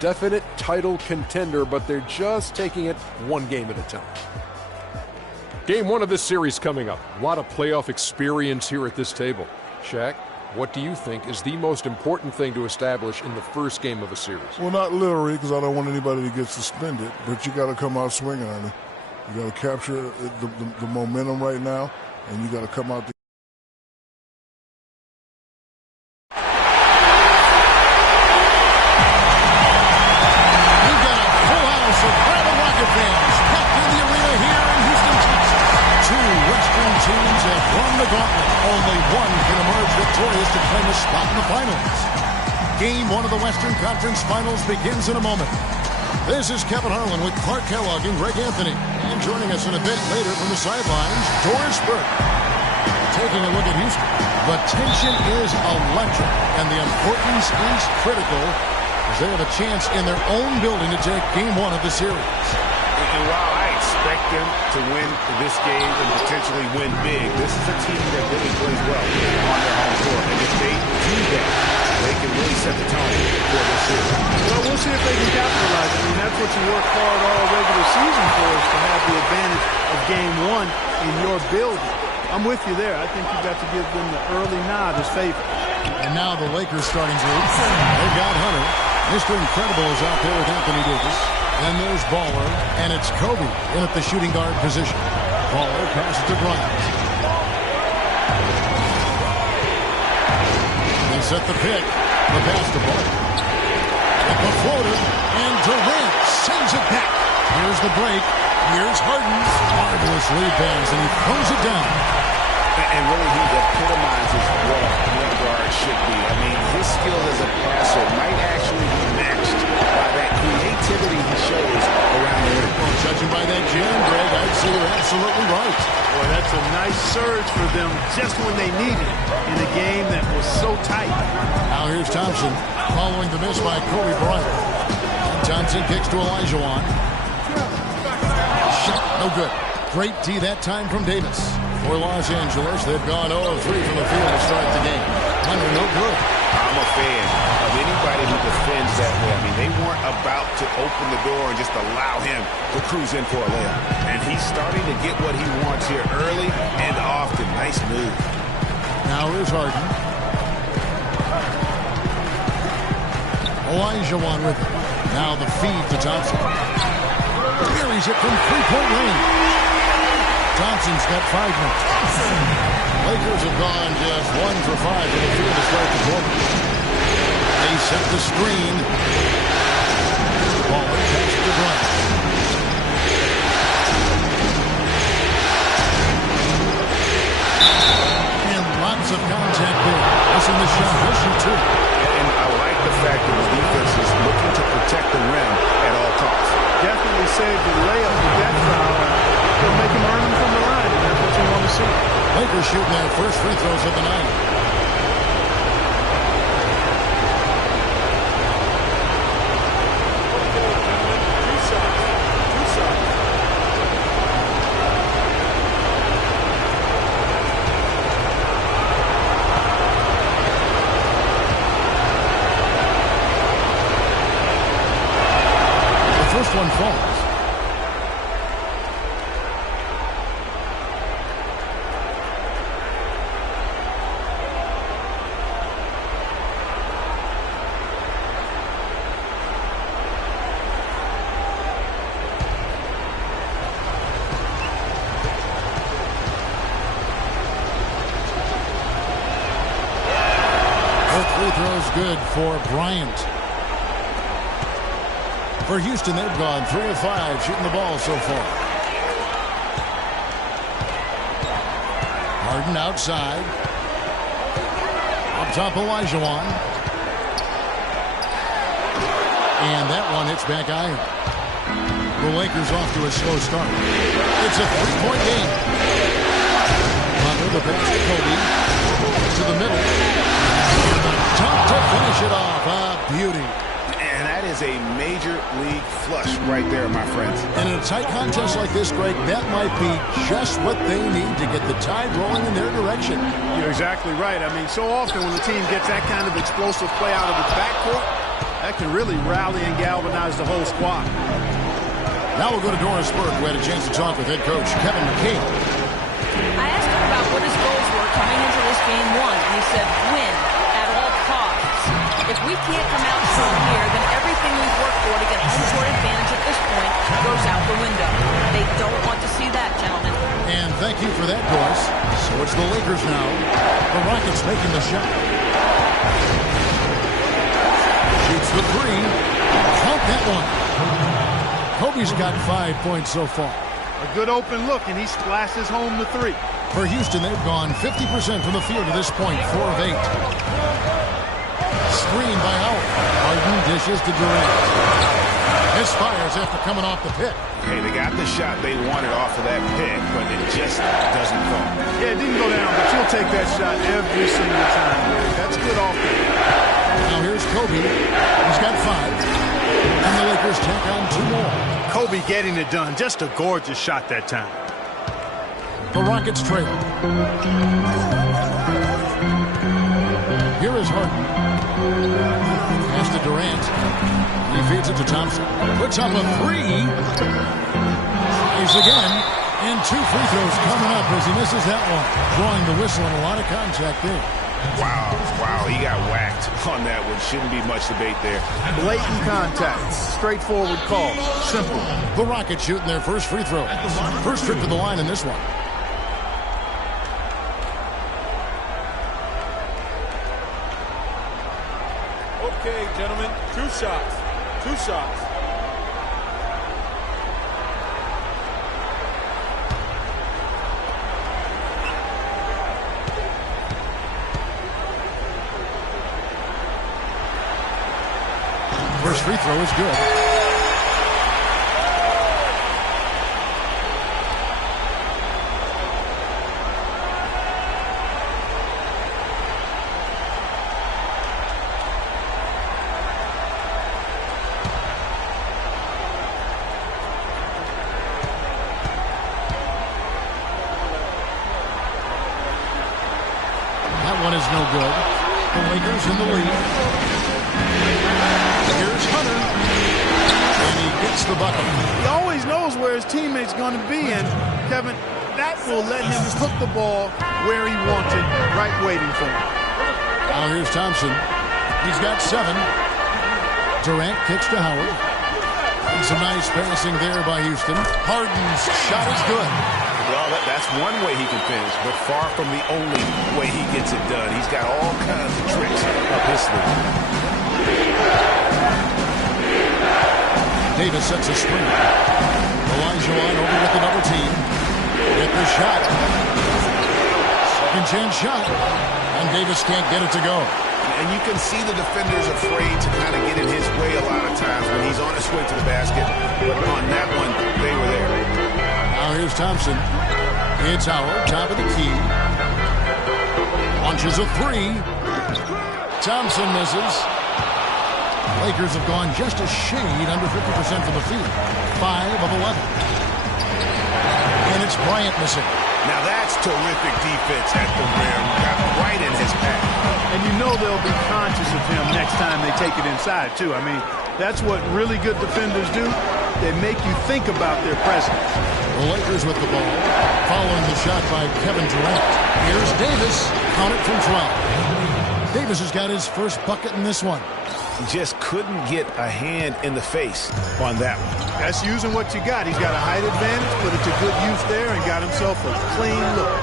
definite title contender, but they're just taking it one game at a time. Game one of this series coming up. A lot of playoff experience here at this table. Shaq, what do you think is the most important thing to establish in the first game of a series? Well, not literally, because I don't want anybody to get suspended, but you got to come out swinging on it. You got to capture the momentum right now, and you got to come out. We've got a full house of Brandon Rocket fans packed in the arena here in Houston, Texas. Two Western teams have won the gauntlet. Only one can emerge victorious to claim a spot in the finals. Game one of the Western Conference Finals begins in a moment. This is Kevin Harlan with Clark Kellogg and Greg Anthony. And joining us in a bit later from the sidelines, Doris Burke. Taking a look at Houston, the tension is electric, and the importance is critical as they have a chance in their own building to take game one of the series. And while I expect them to win this game and potentially win big, this is a team that really plays well on their home court. And if they do that, they can really set the tone for this series. Well, we'll see if they can capitalize. I mean, that's what you work hard all regular season for, is to have the advantage of game one in your building. I'm with you there. I think you've got to give them the early nod as favor. And now the Lakers starting group. They've got Hunter. Mr. Incredible is out there with Anthony Davis. Then there's Baller, and it's Kobe in at the shooting guard position. Baller passes to Bryant. They set the pick. The pass to Baller. At the floater, and Durant sends it back. Here's the break. Here's Harden. Marvelous lead pass, and he throws it down. And really, he epitomizes what a point guard should be. I mean, his skills as a passer might actually be matched by that creativity he shows around the rim. Well, judging by that jam, Greg, I'd say you're absolutely right. Boy, that's a nice surge for them just when they need it in a game that was so tight. Now here's Thompson following the miss by Kobe Bryant. And Thompson kicks to Olajuwon. Shot, no good. Great D that time from Davis. For Los Angeles, they've gone 0-3 from the field to start the game. Under no good. I'm a fan of anybody who defends that way. I mean, they weren't about to open the door and just allow him to cruise in for a layup. And he's starting to get what he wants here early and often. Nice move. Now here's Harden. Olajuwon with it. Now the feed to Thompson. Carries it from three-point range. Thompson's got 5 minutes. Lakers have gone just 1 for 5 in the field to start the quarter. They set the screen. Baller passes to Bryant. And lots of contact there. Missing the shot. He'll shoot two. And I like the fact that his defense is looking to protect the rim at all costs. Definitely saved the layup with that foul. They'll make him earn them from the line, and that's what you want to see. Lakers shooting their first free throws of the night. The first one falls. Good for Bryant. For Houston, they've gone 3 of 5 shooting the ball so far. Harden outside. Up top, Olajuwon. And that one hits back iron. The Lakers off to a slow start. It's a 3-point game. Hunter, the pass to Kobe. To the middle. Dunk to finish it off. A beauty. And that is a major league flush right there, my friends. And in a tight contest like this, Greg, that might be just what they need to get the tide rolling in their direction. You're exactly right. I mean, so often when the team gets that kind of explosive play out of its backcourt, That can really rally and galvanize the whole squad. Now we'll go to Doris Burke, who had a chance to talk with head coach Kevin McCabe. I asked him about what his goals were coming into this game one, and he said win at all costs. If we can't come out strong here, then everything we've worked for to get home court advantage at this point goes out the window. They don't want to see that, gentlemen. And thank you for that, Doris. So it's the Lakers now. The Rockets making the shot. Shoots the three. Count that one. Kobe's got 5 points so far. A good open look, and he splashes home the three. For Houston, they've gone 50% from the field to this point, 4 of 8. Screen by Howard. Harden dishes to Durant. Misfires after coming off the pick. Hey, they got the shot they wanted off of that pick, but it just doesn't fall. Yeah, it didn't go down, but you'll take that shot every single time. That's good offense. Now here's Kobe. He's got 5. And the Lakers take on 2 more. Kobe getting it done. Just a gorgeous shot that time. The Rockets trail. Here is Harden. Pass to Durant. He feeds it to Thompson. Puts up a 3. Tries again. And 2 free throws coming up as he misses that one. Drawing the whistle and a lot of contact there. Wow, he got whacked on that one. Shouldn't be much debate there. Blatant contact. Straightforward call. Simple. The Rockets shooting their first free throw. First trip to the line in this one. Okay, gentlemen, 2 shots. 2 shots. First free throw is good. That one is no good. The Lakers in the lead. Here's Hunter. And he gets the bucket. He always knows where his teammate's going to be, and Kevin, that will let him put the ball where he wants it, right waiting for him. Now here's Thompson. He's got 7. Durant kicks to Howard. And some nice passing there by Houston. Harden's shot is good. Well, that's one way he can finish, but far from the only way he gets it done. He's got all kinds of tricks up his sleeve. Davis sets a screen. Olajuwon over with the double team. Get the shot. Second chance shot. And Davis can't get it to go. And you can see the defenders afraid to kind of get in his way a lot of times when he's on his way to the basket. But on that one, they were there. Now here's Thompson. It's Howard, top of the key. Launches a 3. Thompson misses. Lakers have gone just a shade under 50% from the field. 5 of 11. And it's Bryant missing. Now that's terrific defense at the rim. Got right in his path. And you know they'll be conscious of him next time they take it inside, too. I mean, that's what really good defenders do. They make you think about their presence. The Lakers with the ball, following the shot by Kevin Durant. Here's Davis, count it from 12. Davis has got his first bucket in this one. Just couldn't get a hand in the face on that one. That's using what you got. He's got a height advantage, put it to good use there, and got himself a clean look.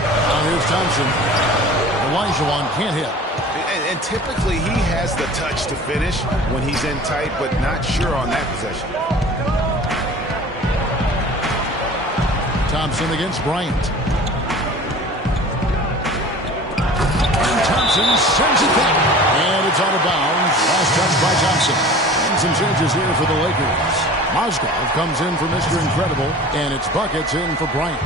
Now here's Thompson. Olajuwon can't hit. And typically he has the touch to finish when he's in tight, but not sure on that possession. Thompson against Bryant. And Thompson sends it back. And it's out of bounds. Last touch by Thompson. And some changes here for the Lakers. Mozgov comes in for Mr. Incredible, and it's buckets in for Bryant.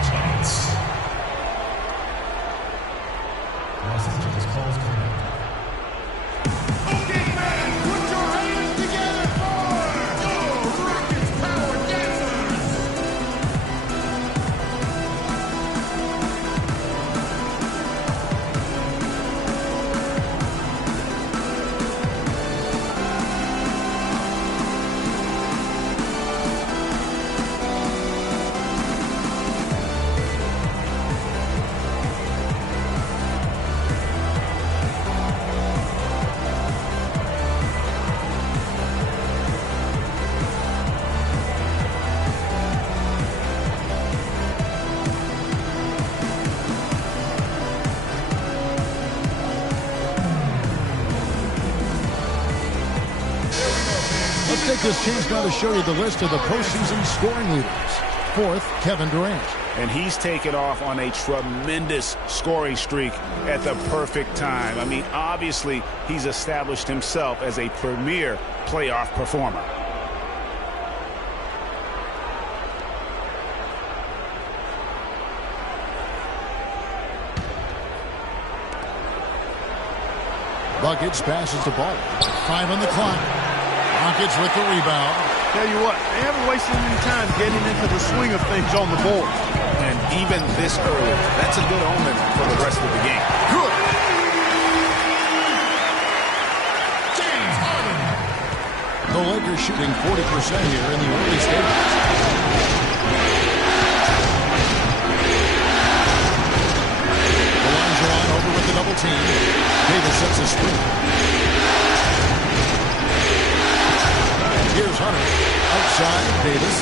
Let's take this chance now to show you the list of the postseason scoring leaders. Fourth, Kevin Durant. And he's taken off on a tremendous scoring streak at the perfect time. I mean, obviously, he's established himself as a premier playoff performer. Buckets passes the ball. 5 on the clock. Rockets with the rebound. Tell you what, they haven't wasted any time getting into the swing of things on the board. And even this early, that's a good omen for the rest of the game. Good. The Lakers shooting 40% here in the early stages. Olajuwon over with the double team. Davis sets a screen. Here's Hunter. Outside, Davis.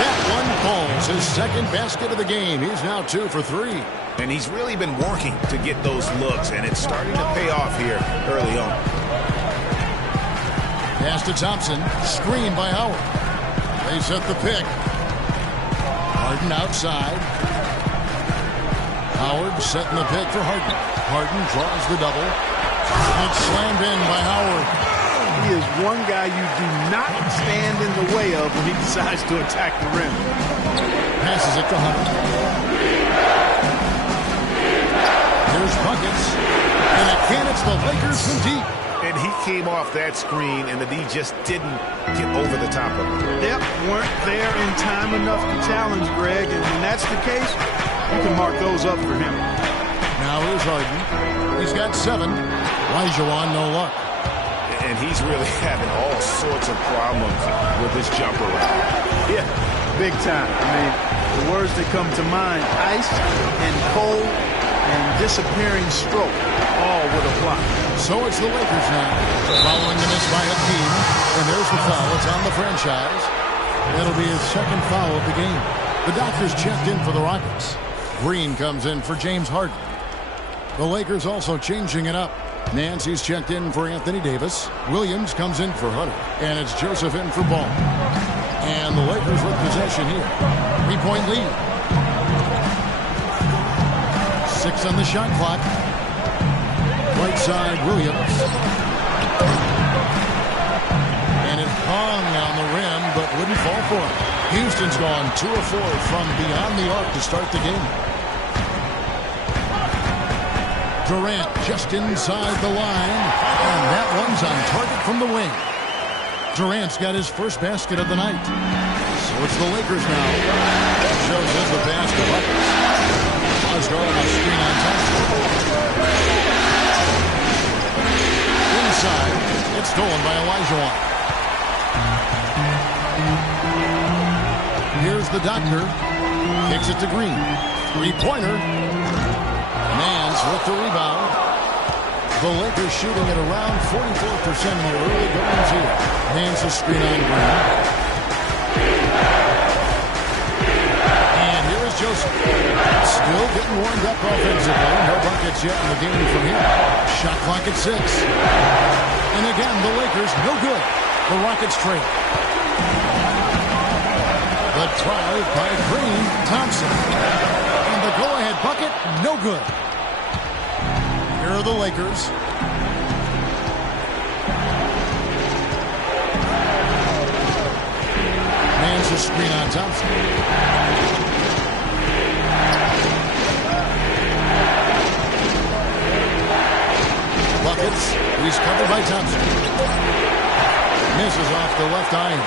That one falls. His second basket of the game. He's now 2 for 3. And he's really been working to get those looks, and it's starting to pay off here early on. Pass to Thompson. Screen by Howard. They set the pick. Harden outside. Howard setting the pick for Harden. Harden draws the double. It's slammed in by Howard. He is one guy you do not stand in the way of when he decides to attack the rim. Passes it to Hunter. There's buckets. And again, it's the Lakers from deep. And he came off that screen, and the D just didn't get over the top of him. Yep, weren't there in time enough to challenge Greg, and when that's the case, you can mark those up for him. Now here's Harden. He's got 7. Olajuwon, no luck. And he's really having all sorts of problems with his jumper route. Yeah, big time. I mean, the words that come to mind, ice and cold and disappearing stroke, all would apply. So it's the Lakers now, following the miss by Hakeem. And there's the foul. It's on the franchise. That'll be his second foul of the game. The doctor's checked in for the Rockets. Green comes in for James Harden. The Lakers also changing it up. Nancy's checked in for Anthony Davis. Williams comes in for Hunter. And it's Joseph in for Ball. And the Lakers with possession here. 3-point lead. 6 on the shot clock. Right side, Williams. And it hung on the rim, but wouldn't fall for him. Houston's gone 2 of 4 from beyond the arc to start the game. Durant just inside the line, and that one's on target from the wing. Durant's got his first basket of the night. So it's the Lakers now. Shows us the pass to Buckets. Oscar on a screen on Thompson. Inside, it's stolen by Olajuwon. Here's the doctor. Kicks it to Green. 3-pointer. Nance with the rebound. The Lakers shooting at around 44% in the early goings here. Nance a screen on Green. And here is Joseph. Still getting warmed up offensively. No buckets yet in the game from him. Shot clock at 6. And again, the Lakers no good. The Rockets trail. The drive by Green. Thompson. And the go-ahead bucket, no good. Here are the Lakers. Man's a screen on Thompson. Buckets. He's covered by Thompson. Misses off the left iron.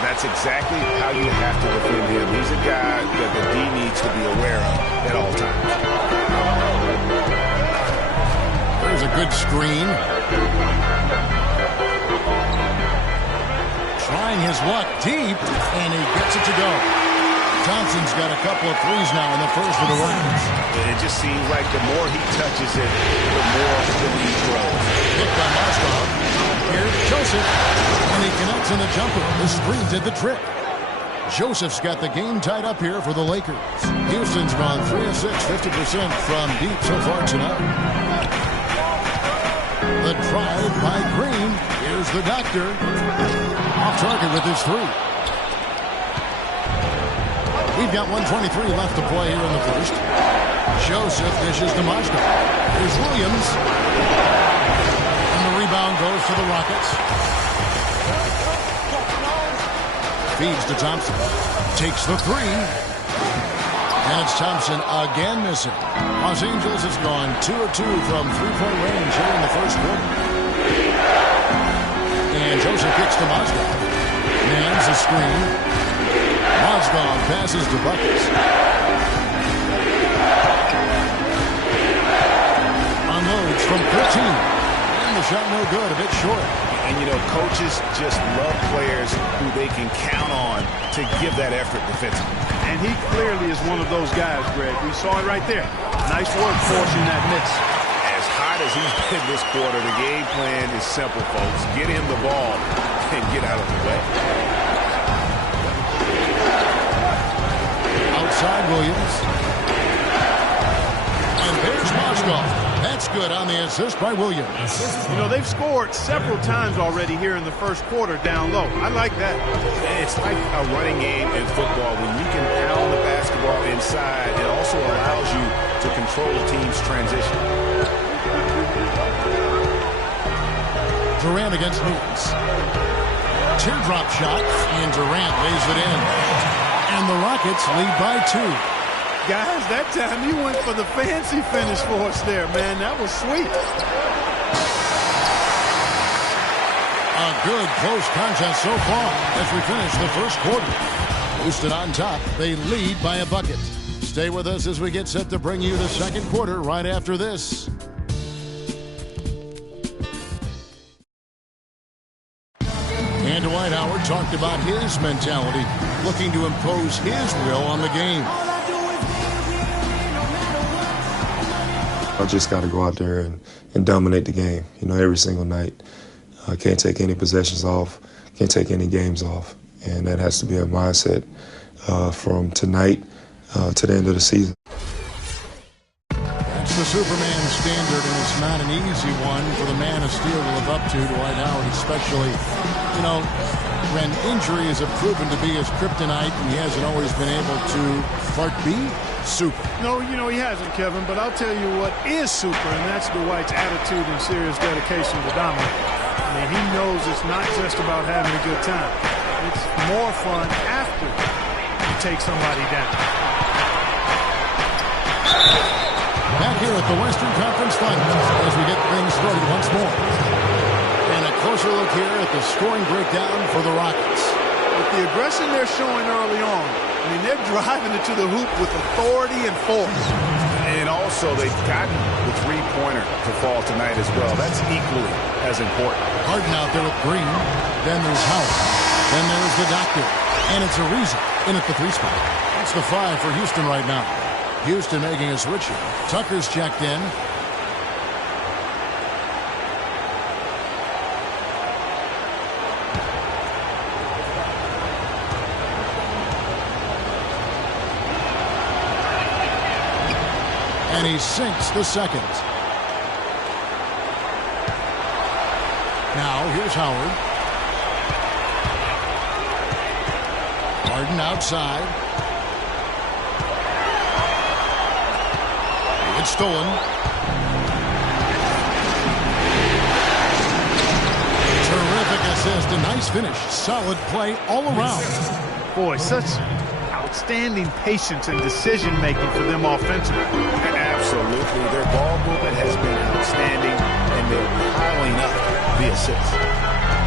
That's exactly how you have to defend him. He's a guy that the D needs to be aware of at all times. There's a good screen. Trying his luck deep, and he gets it to go. Thompson's got a couple of threes now in the first for the Rockets. It just seems like the more he touches it, the more the lead grows. Hit by Moscow. Here's Joseph, and he connects in the jumper. The screen did the trick. Joseph's got the game tied up here for the Lakers. Houston's gone 3 of 6, 50% from deep so far tonight. The drive by Green Here's the doctor. Off target with his 3. We've got 1:23 left to play here in the first. Joseph dishes to Moscow. Here's Williams. And the rebound goes to the Rockets. Feeds to Thompson. Takes the 3. And it's Thompson again missing. Los Angeles has gone 2 of 2 from three-point range here in the first quarter. And Joseph kicks to Moscow. Mans a screen. Moscow passes to Buckets. Unloads from 15. And the shot no good, a bit short. And, you know, coaches just love players who they can count on to give that effort defensively. And he clearly is one of those guys, Greg. We saw it right there. Nice work forcing that miss. As hot as he's been this quarter, the game plan is simple, folks. Get him the ball and get out of the way. Outside Williams. And there's Moscow. That's good on the assist by Williams. You know, they've scored several times already here in the first quarter down low. I like that. It's like a running game in football. When you can pound the basketball inside, it also allows you to control the team's transition. Durant against Newtons. Teardrop shot, and Durant lays it in. And the Rockets lead by 2. Guys, that time you went for the fancy finish for us there, man. That was sweet. A good close contest so far as we finish the first quarter. Houston on top. They lead by a bucket. Stay with us as we get set to bring you the second quarter right after this. And Dwight Howard talked about his mentality, looking to impose his will on the game. I just got to go out there and dominate the game, you know, every single night. I can't take any possessions off, can't take any games off. And that has to be a mindset from tonight to the end of the season. That's the Superman standard, and it's not an easy one for the man of steel to live up to, Dwight Howard, especially, you know, when injuries have proven to be his kryptonite and he hasn't always been able to, Clark, be super. No, you know, he hasn't, Kevin, but I'll tell you what is super, and that's Dwight's attitude and serious dedication to dominate. I mean, he knows it's not just about having a good time. It's more fun after you take somebody down. Back here at the Western Conference Finals as we get things started once more. And a closer look here at the scoring breakdown for the Rockets. With the aggression they're showing early on, I mean, they're driving it to the hoop with authority and force. And also, they've gotten the three-pointer to fall tonight as well. That's equally as important. Harden out there with Green. Then there's Howard. Then there's the doctor. And it's Ariza in at the 3 spot. That's the 5 for Houston right now. Houston making a switch here. Tucker's checked in. And he sinks the second. Now here's Howard. Harden outside. It's stolen. Terrific assist, a nice finish. Solid play all around. Boy, such outstanding patience and decision-making for them offensively. Absolutely. Their ball movement has been outstanding, and they're piling up the assists.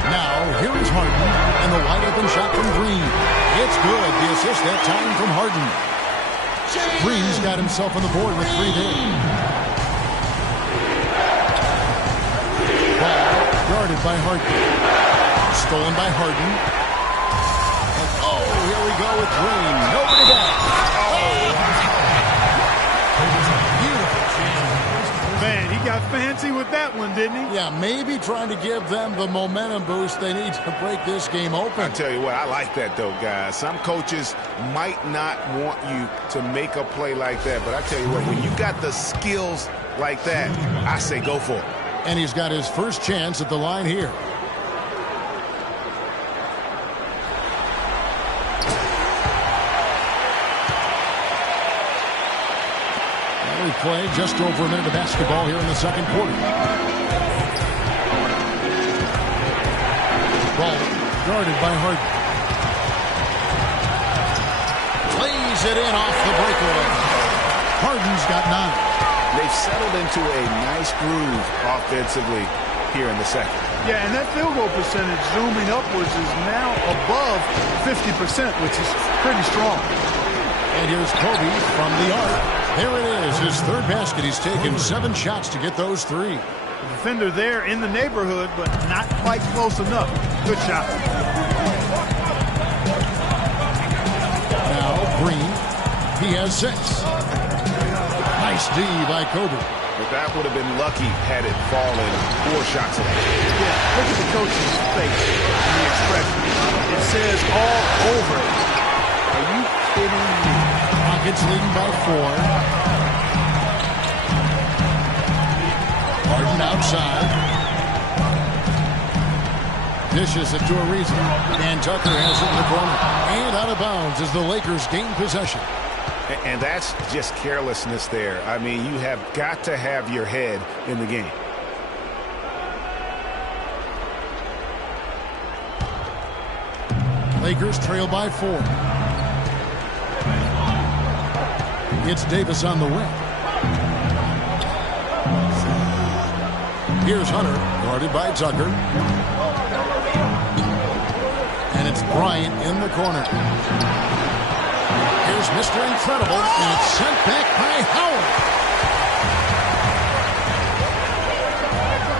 Now, here is Harden, and the wide-open shot from Green. It's good. The assist that time from Harden. Green's got himself on the board with 3 there. Ball guarded by Harden. Stolen by Harden. And oh, here we go with Green. Nobody back. Man, he got fancy with that one, didn't he? Yeah, maybe trying to give them the momentum boost they need to break this game open. I tell you what, I like that, though, guys. Some coaches might not want you to make a play like that, but I tell you what, when you got the skills like that, I say go for it. And he's got his first chance at the line here. play. Just over a minute of basketball here in the second quarter. Ball guarded by Harden. Plays it in off the breakaway. Harden's got 9. They've settled into a nice groove offensively here in the second. Yeah, and that field goal percentage zooming upwards is now above 50%, which is pretty strong. And here's Kobe from the arc. There it is, his third basket. He's taken 7 shots to get those 3. The defender there in the neighborhood, but not quite close enough. Good shot. Now Green, he has 6. Nice D by Kobe. But that would have been lucky had it fallen 4 shots away. Yeah, look at the coach's face and the expression. It says all over it. Are you kidding me? Rockets leading by 4. Harden outside. Dishes it to a reason. And Tucker has it in the corner. And out of bounds as the Lakers gain possession. And that's just carelessness there. I mean, you have got to have your head in the game. Lakers trail by 4. It's Davis on the wing. Here's Hunter, guarded by Tucker. And it's Bryant in the corner. Here's Mr. Incredible, and it's sent back by Howard.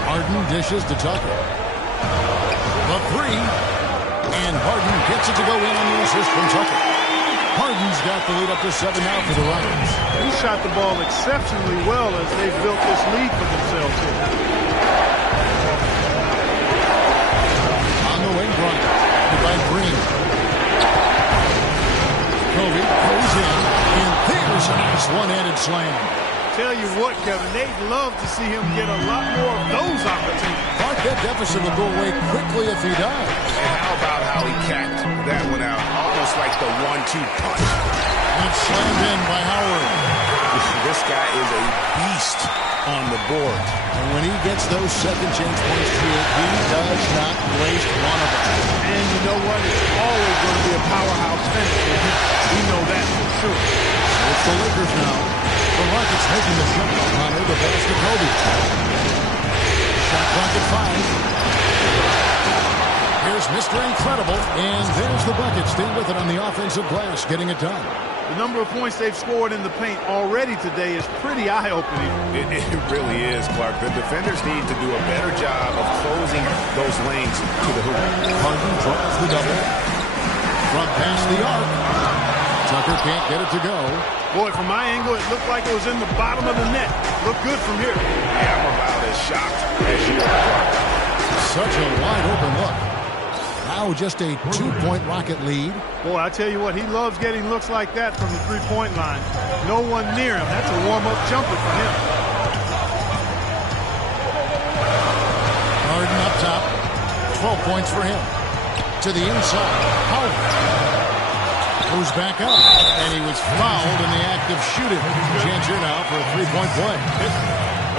Harden dishes to Tucker. The 3, and Harden gets it to go in on the assist from Tucker. Harden's got the lead up to 7 now for the Rockets. He shot the ball exceptionally well as they've built this lead for themselves here. On the wing, Bryant, by Green. Kobe goes in, and there's a nice one-handed slam. Tell you what, Kevin, they'd love to see him get a lot more of those opportunities. Thought that deficit will go away quickly if he does. And how about how he capped that one out? Almost like the 1-2 punch. And slammed in by Howard. This guy is a beast on the board. And when he gets those second chance points to it, he does not waste one of them. And you know what? It's always going to be a powerhouse finish for him. We know that for sure. So it's the Lakers now. The Rockets making the shot. Hunter, the pass to Kobe. Shot clock at 5. Here's Mr. Incredible, and there's the bucket. Stay with it on the offensive glass, getting it done. The number of points they've scored in the paint already today is pretty eye-opening. It really is, Clark. The defenders need to do a better job of closing those lanes to the hoop. Harden draws the double. From past the arc. Tucker can't get it to go. Boy, from my angle, it looked like it was in the bottom of the net. Looked good from here. Yeah, I'm about as shocked as you are, Clark. Such a wide-open look. Now just a 2-point Rocket lead. Boy, I tell you what, he loves getting looks like that from the three-point line. No one near him. That's a warm-up jumper for him. Harden up top. 12 points for him. To the inside. Howard goes back up. And he was fouled in the act of shooting. Chance here now for a 3-point play.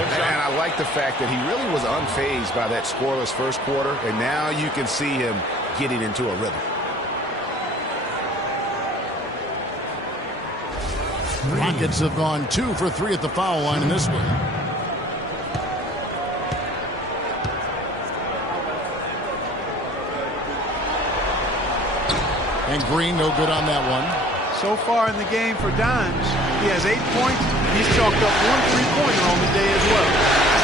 And I like the fact that he really was unfazed by that scoreless first quarter. And now you can see him getting into a rhythm. Rockets have gone 2 for 3 at the foul line in this one. And Green no good on that one. So far in the game for Dimes, he has 8 points. He's chalked up 1 3-pointer on the day as well.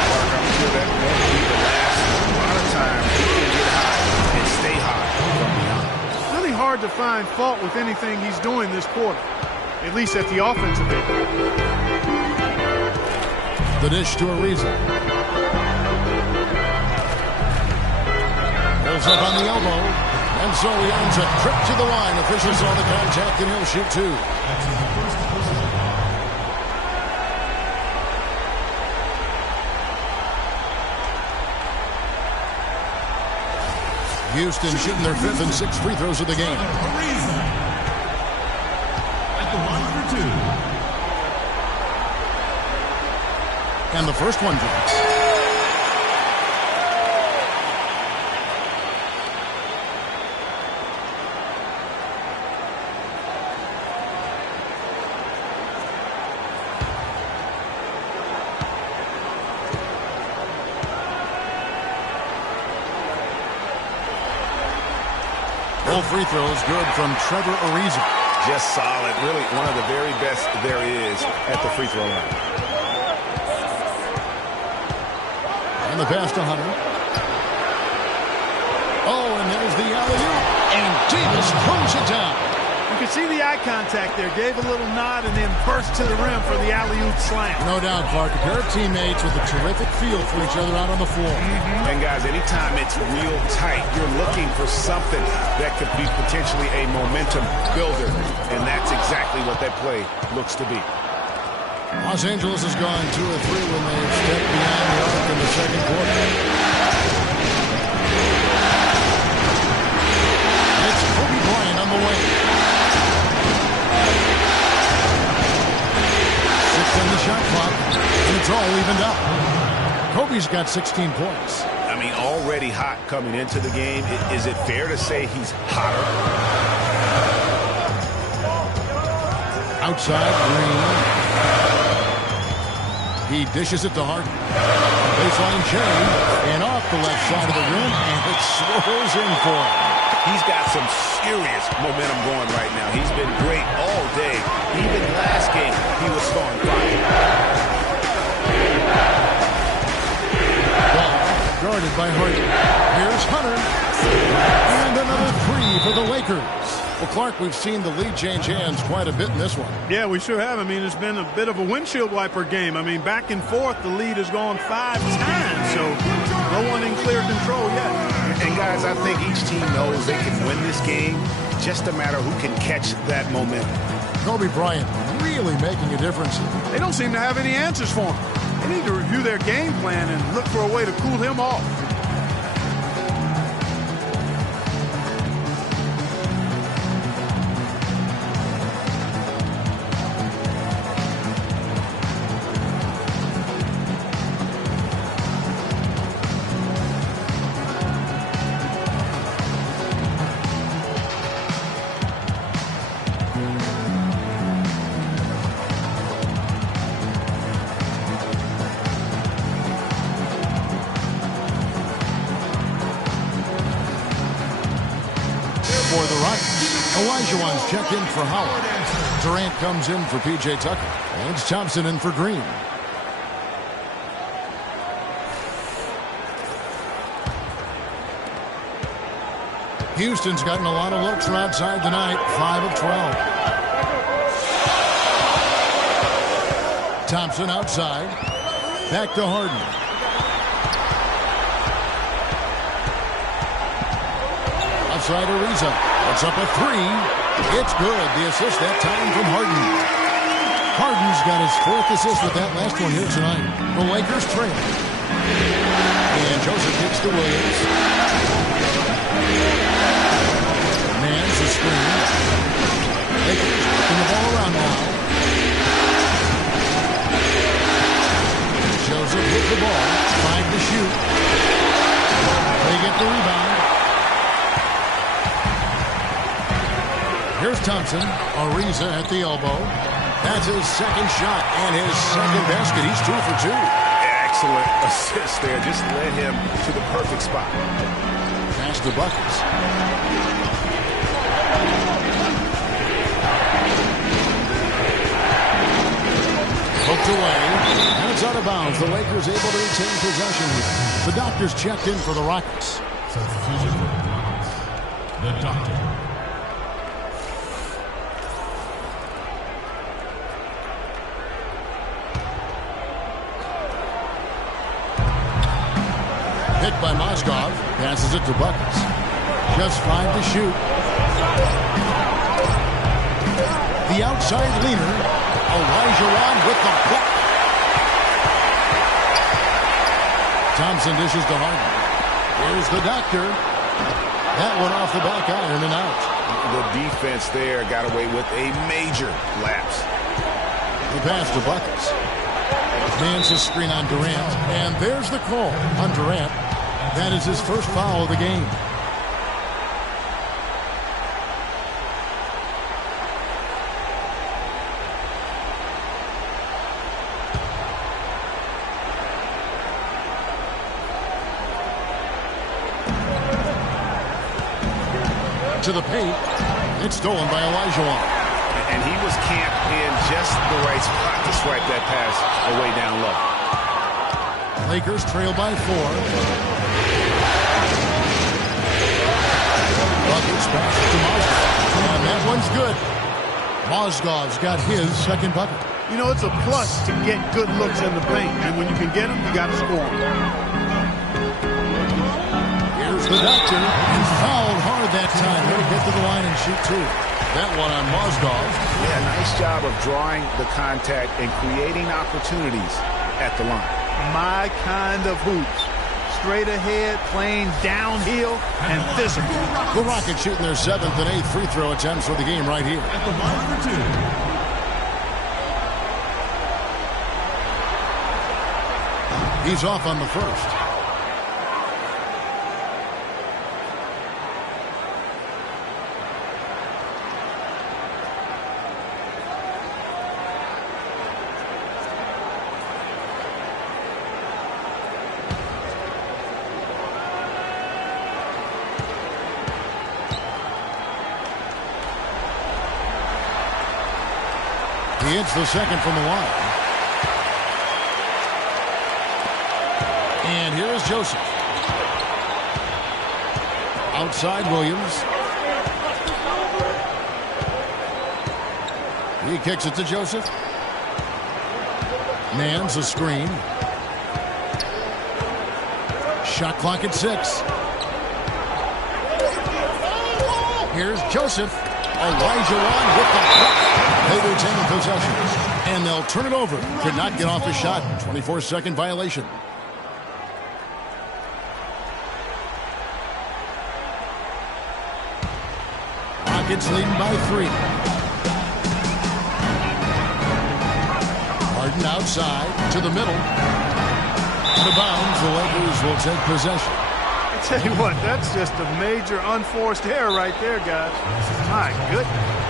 Clark, I'm sure that won't be the last. A lot of times he can get hot and stay hot from beyond. It's really hard to find fault with anything he's doing this quarter, at least at the offensive end. The dish to Ariza. Pulls up on the elbow. And so he earns a trip to the line. Officials saw the contact, and he'll shoot 2. Houston shooting their 5th and 6th free throws of the game. At the line for 2. And the first one drops. Both free throws good from Trevor Ariza. Just solid. Really one of the very best there is at the free throw line. And the pass to Hunter. Oh, and there's the alley-oop. And Davis throws it down. You can see the eye contact there. Gave a little nod and then burst to the rim for the alley-oop slam. No doubt, Clark. A pair of teammates with a terrific feel for each other out on the floor. And guys, anytime it's real tight, you're looking for something that could be potentially a momentum builder. And that's exactly what that play looks to be. Los Angeles has gone 2 or 3 when they've stepped behind the arc in the second quarter. It's Kobe Bryant on the way. 6 on the shot clock, and it's all evened up. Kobe's got 16 points. I mean, already hot coming into the game. Is it fair to say he's hotter? Outside, Green. He dishes it to Harden. Baseline change, and off the left side of the rim, and it swirls in for him. He's got some serious momentum going right now. He's been great all day. Even last game, he was throwing fire. Ball guarded by Harden. Here's Hunter. And another 3 for the Lakers. Well, Clark, we've seen the lead change hands quite a bit in this one. Yeah, we sure have. I mean, it's been a bit of a windshield wiper game. I mean, back and forth, the lead has gone 5 times, so no one in clear control yet. And, guys, I think each team knows they can win this game. Just a matter who can catch that momentum. Kobe Bryant really making a difference. They don't seem to have any answers for him. They need to review their game plan and look for a way to cool him off. For the Rockets, Olajuwon's checked in for Howard. Durant comes in for P.J. Tucker. And it's Thompson in for Green. Houston's gotten a lot of looks from outside tonight. 5 of 12. Thompson outside. Back to Harden. Outside Ariza. Puts up a 3. It's good. The assist that time from Harden. Harden's got his 4th assist with that last one here tonight. The Lakers trail. And Joseph kicks to Williams. Man's the screen. Lakers putting the ball around now. Joseph with the ball. 5 to shoot. They get the rebound. Here's Thompson. Ariza at the elbow. That's his second shot and his second basket. He's 2 for 2. Excellent assist there. Just led him to the perfect spot. Pass to Buckets. Hooked away. And it's out of bounds. The Lakers able to retain possession here. The doctor's checked in for the Rockets. Substitution. The doctor. Picked by Mozgov. Passes it to Buckets. Just 5 to shoot. The outside leaner. Olajuwon with the block. Thompson dishes to Harden. Here's the doctor. That one off the back iron and out. The defense there got away with a major lapse. The pass to Buckets. Man's a screen on Durant, and there's the call on Durant. That is his first foul of the game. To the paint. It's stolen by Olajuwon. And he was camped in just the right spot to swipe that pass away down low. Lakers trail by 4. Buckets passes to Mozgov. And that one's good. Mozgov's got his second bucket. You know, it's a plus to get good looks in the paint. And when you can get them, you got to score them. Here's the doctor, and fouled hard that time. Way to get to the line and shoot two. That one on Mozgov. Yeah, nice job of drawing the contact and creating opportunities at the line. My kind of hoops. Straight ahead, playing downhill, and physical. The Rockets shooting their 7th and 8th free throw attempts for the game right here. At the line for 2. He's off on the first. He hits the second from the line. And here is Joseph. Outside Williams. He kicks it to Joseph. Man's a screen. Shot clock at 6. Here's Joseph. Olajuwon with the hook. They retain possession. And they'll turn it over. Could not get off the shot. 24-second violation. Rockets leading by 3. Harden outside to the middle. Out of bounds. The Lakers will take possession. I tell you what, that's just a major unforced error right there, guys. My goodness.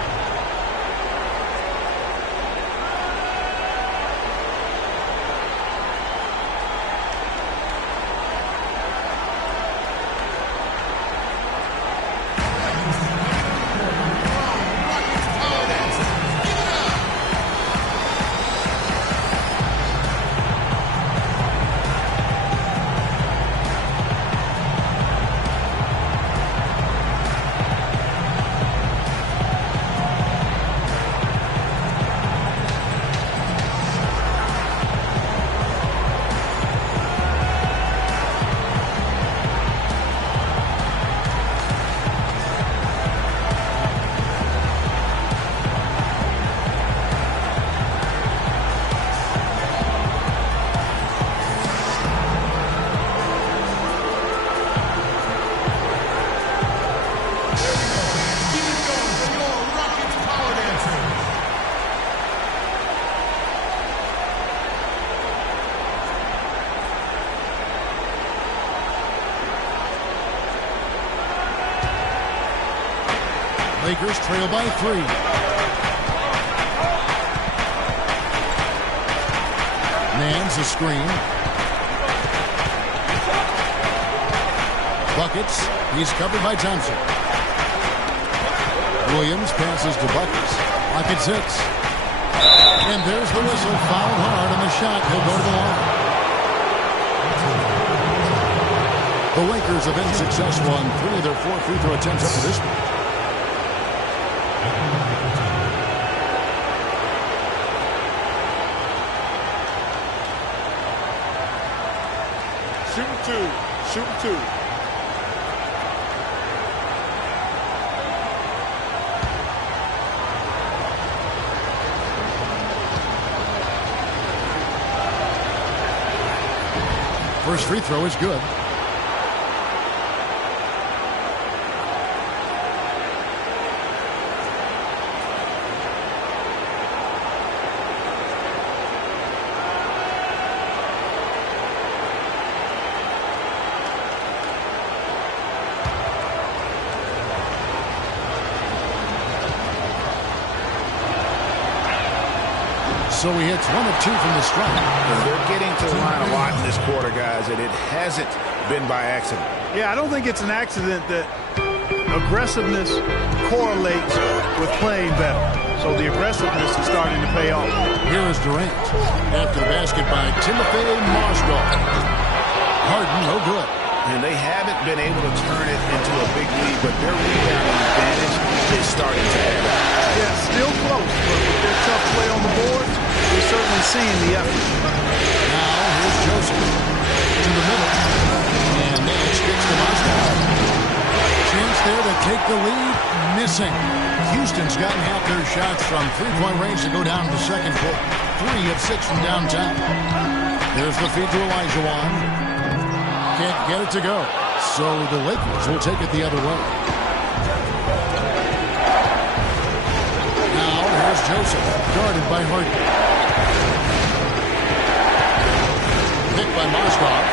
Lakers trail by 3. Man's a screen. Buckets. He's covered by Thompson. Williams passes to Buckets. Rocket 6. And there's the whistle. Fouled hard on the shot. He'll go to the line. The Lakers have been successful on 3 of their 4 free throw attempts up to this point. Shooting 2. Shooting 2. First free throw is good. so he hits 1 of 2 from the stripe. They're getting to the line a lot in this quarter, guys, and it hasn't been by accident. Yeah, I don't think it's an accident that aggressiveness correlates with playing better. So the aggressiveness is starting to pay off. Here is Durant. After the basket by Timothy Mozgov. Harden, no good. And they haven't been able to turn it into a big lead, but their rebounding advantage is starting to add up. Yeah, still close, but with their tough play on the boards, we're certainly seeing the effort. Now here's Joseph to the middle. And now sticks to Mozgov. Chance there to take the lead. Missing. Houston's gotten half their shots from three-point range to go down to the second quarter. 3 of 6 from downtown. There's the feed to Olajuwon. Can't get it to go. So the Lakers will take it the other way. Now here's Joseph, guarded by Harden. Picked by Mozgov.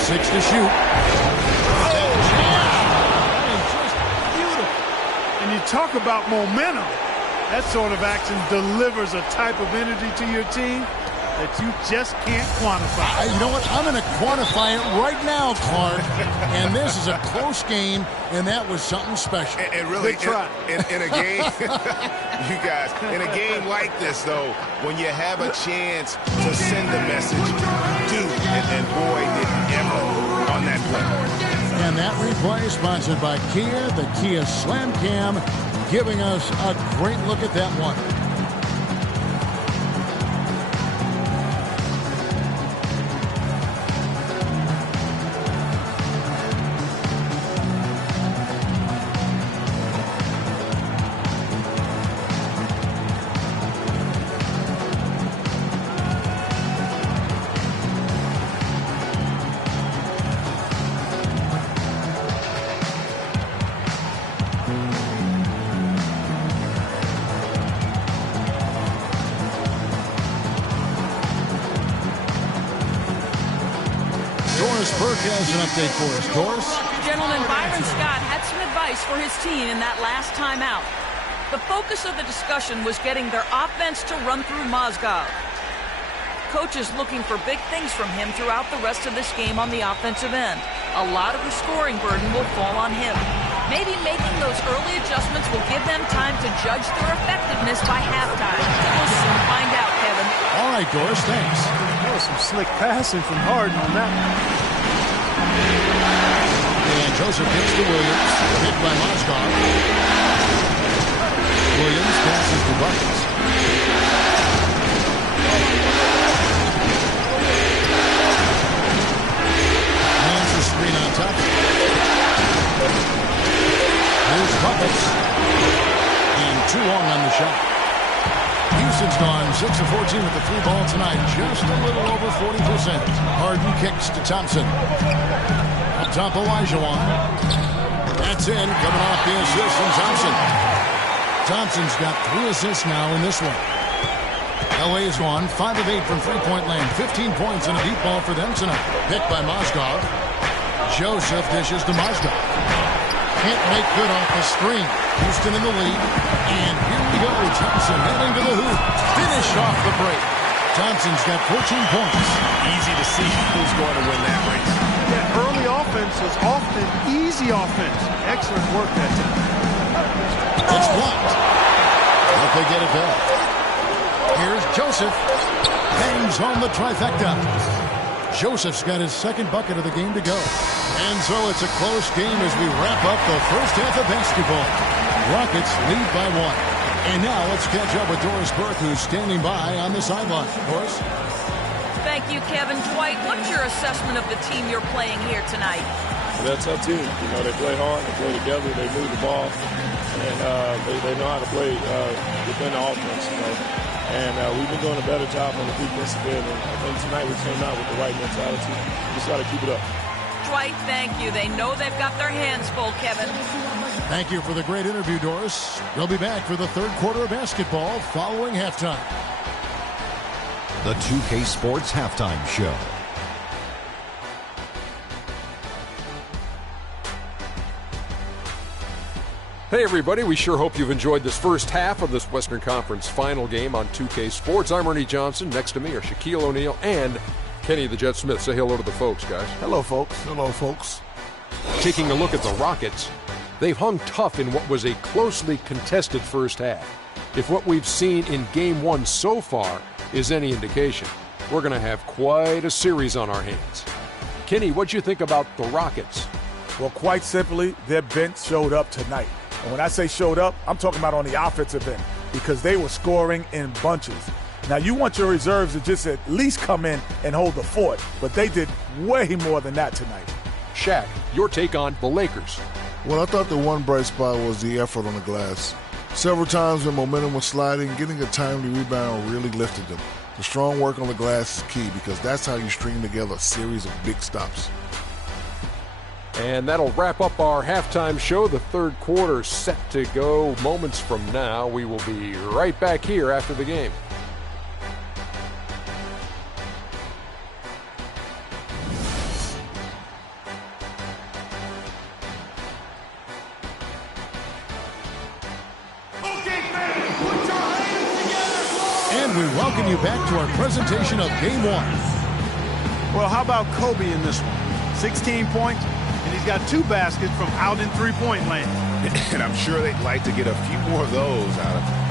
6 to shoot. Just beautiful. And you talk about momentum. That sort of action delivers a type of energy to your team that you just can't quantify. You know what? I'm going to quantify it right now, Clark. And this is a close game, and that was something special. And really, Good try. in a game, you guys, in a game like this, though, when you have a chance to send the message, do, and boy, did he ever on that play. And that replay is sponsored by Kia, the Kia Slam Cam, giving us a great look at that one. Has an update for us. Doris? Gentlemen, Byron Scott had some advice for his team in that last timeout. The focus of the discussion was getting their offense to run through Mozgov. Coach is looking for big things from him throughout the rest of this game on the offensive end. A lot of the scoring burden will fall on him. Maybe making those early adjustments will give them time to judge their effectiveness by halftime. We'll soon find out, Kevin. All right, Doris, thanks. That was some slick passing from Harden on that one. And Joseph gets to Williams, hit by Mozgov. Williams passes to Buckets. Hands the screen on top. Here's Buckets. And too long on the shot. Houston's gone 6 of 14 with the free ball tonight. Just a little over 40%. Harden kicks to Thompson. Up top, Olajuwon. That's in, coming off the assist from Thompson. Thompson's got 3 assists now in this one. LA has gone 5 of 8 from three-point land. 15 points and a deep ball for them tonight. Picked by Mozgov. Joseph dishes to Mozgov. Can't make good off the screen. Houston in the lead. And here we go. Thompson heading to the hoop. Finish off the break. Thompson's got 14 points. Easy to see who's going to win that race. Yeah, early offense is often easy offense. Excellent work that time. It's blocked. But they get it back. Here's Joseph. Bangs home the trifecta. Joseph's got his second bucket of the game to go. And so it's a close game as we wrap up the first half of basketball. Rockets lead by 1. And now let's catch up with Doris Burke, who's standing by on the sideline. Doris? Thank you, Kevin. Dwight, what's your assessment of the team you're playing here tonight? They're a tough team. You know, they play hard, they play together, they move the ball, and they know how to play within the offense, you know. And we've been doing a better job on the defensive end, and I think tonight we came out with the right mentality. Just got to keep it up. Dwight, thank you. They know they've got their hands full, Kevin. Thank you for the great interview, Doris. We'll be back for the third quarter of basketball following halftime. The 2K Sports Halftime Show. Hey everybody, we sure hope you've enjoyed this first half of this Western Conference final game on 2K Sports. I'm Ernie Johnson. Next to me are Shaquille O'Neal and Kenny the Jet Smith. Say hello to the folks, guys. Hello, folks. Hello, folks. Taking a look at the Rockets, they've hung tough in what was a closely contested first half. If what we've seen in Game 1 so far is any indication, we're going to have quite a series on our hands. Kenny, what'd you think about the Rockets? Well, quite simply, their bench showed up tonight. And when I say showed up, I'm talking about on the offensive end because they were scoring in bunches. Now, you want your reserves to just at least come in and hold the fort, but they did way more than that tonight. Shaq, your take on the Lakers. Well, I thought the one bright spot was the effort on the glass. Several times when momentum was sliding, getting a timely rebound really lifted them. The strong work on the glass is key because that's how you string together a series of big stops. And that'll wrap up our halftime show. The third quarter set to go moments from now. We will be right back here after the game. And we welcome you back to our presentation of Game 1. Well, how about Kobe in this one? 16 points, and he's got 2 baskets from out in three-point land. And I'm sure they'd like to get a few more of those out of him.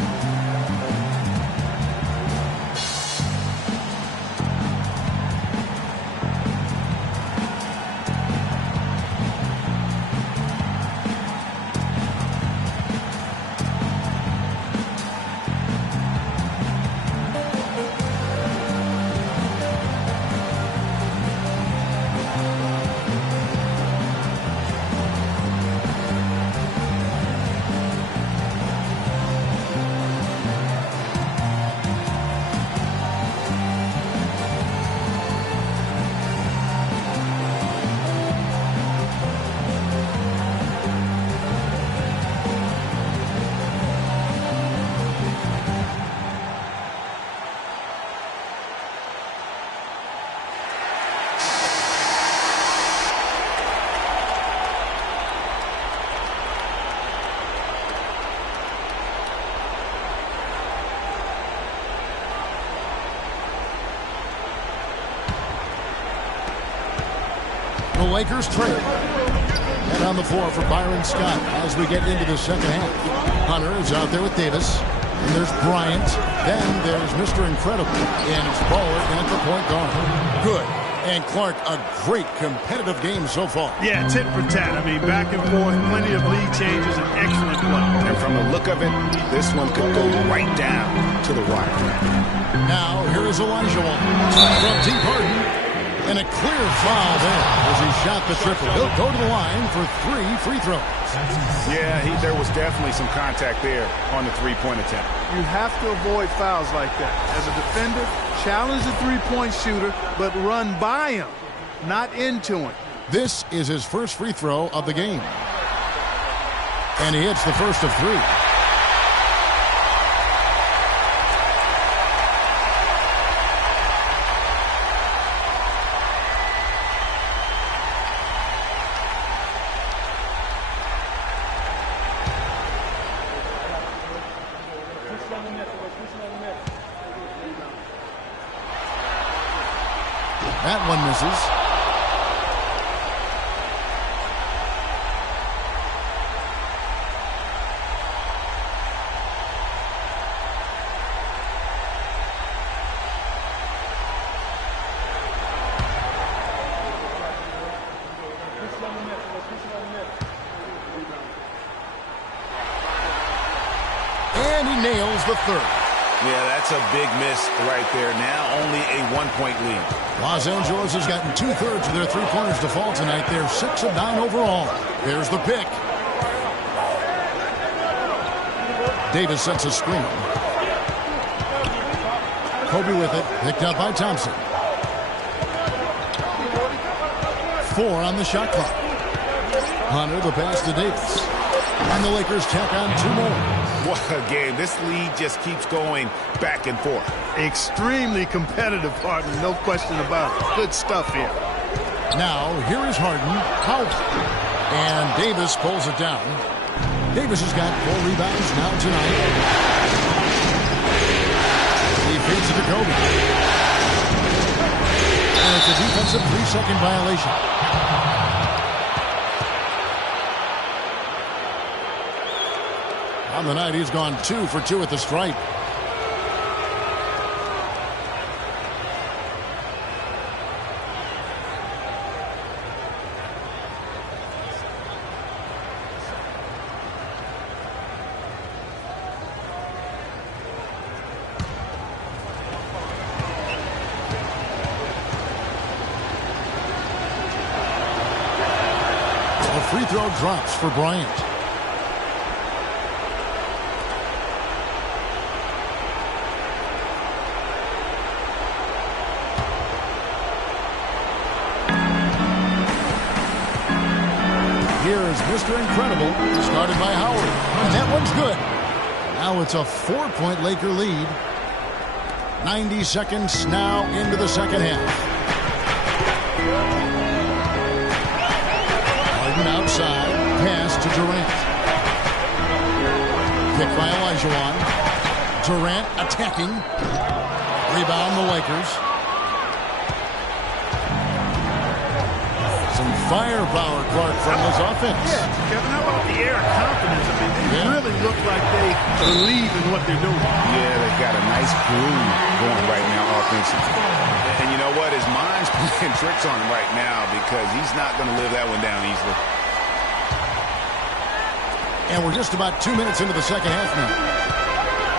The Lakers trail. And on the floor for Byron Scott as we get into the second half. Hunter is out there with Davis. And there's Bryant. Then there's Mr. Incredible. And it's Bowler in at the point guard. Good. And Clark, a great competitive game so far. Yeah, tit for tat. I mean, back and forth, plenty of lead changes and excellent play. And from the look of it, this one could go right down to the wire. Now, here is Elijah from Deep Harden. And a clear foul there as he shot the triple. He'll go to the line for 3 free throws. Yeah, there was definitely some contact there on the three-point attempt. You have to avoid fouls like that. As a defender, challenge the three-point shooter, but run by him, not into him. This is his first free throw of the game. And he hits the first of 3. That one misses. And he nails the third. Yeah, that's a big miss right there. Now only a 1-point lead. Los Angeles has gotten 2/3 of their three-pointers to fall tonight. They're 6 of 9 overall. There's the pick. Davis sets a screen. Kobe with it, picked up by Thompson. 4 on the shot clock. Hunter the pass to Davis. And the Lakers tack on 2 more. What a game. This lead just keeps going back and forth. Extremely competitive, partner, no question about it. Good stuff here. Now, here is Harden. Howard. And Davis pulls it down. Davis has got 4 rebounds now tonight. He feeds it to Kobe. And it's a defensive 3-second violation. On the night, he's gone 2 for 2 at the stripe. The free throw drops for Bryant. Here is Mr. Incredible, started by Howard. And that one's good. Now it's a 4-point Laker lead. 90 seconds now into the second half. Harden outside, pass to Durant. Picked by Olajuwon. Durant attacking. Rebound the Lakers. Some firepower, Clark, from this offense. Yeah, Kevin, how about the air of confidence? I mean, they really look like they believe in what they're doing. Yeah, they've got a nice groove going right now offensively. And you know what? His mind's playing tricks on him right now because he's not going to live that one down easily. And we're just about 2 minutes into the second half now.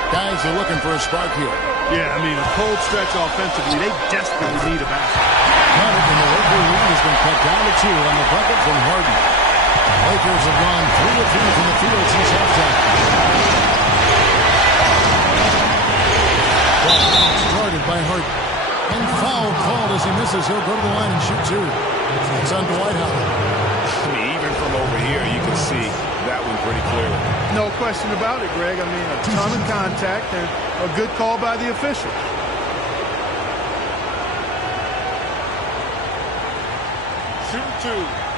Guys are looking for a spark here. Yeah, I mean, a cold stretch offensively. They desperately need a basket. And the Laker lead has been cut down to 2 on the bucket from Harden. Lakers have gone 3 of 3 from the field since halftime. Ball started by Harden. And foul called as he misses. He'll go to the line and shoot 2. It's on Dwight Howard. I mean, even from over here, you can see that one pretty clearly. No question about it, Greg. I mean, a ton of contact and a good call by the official.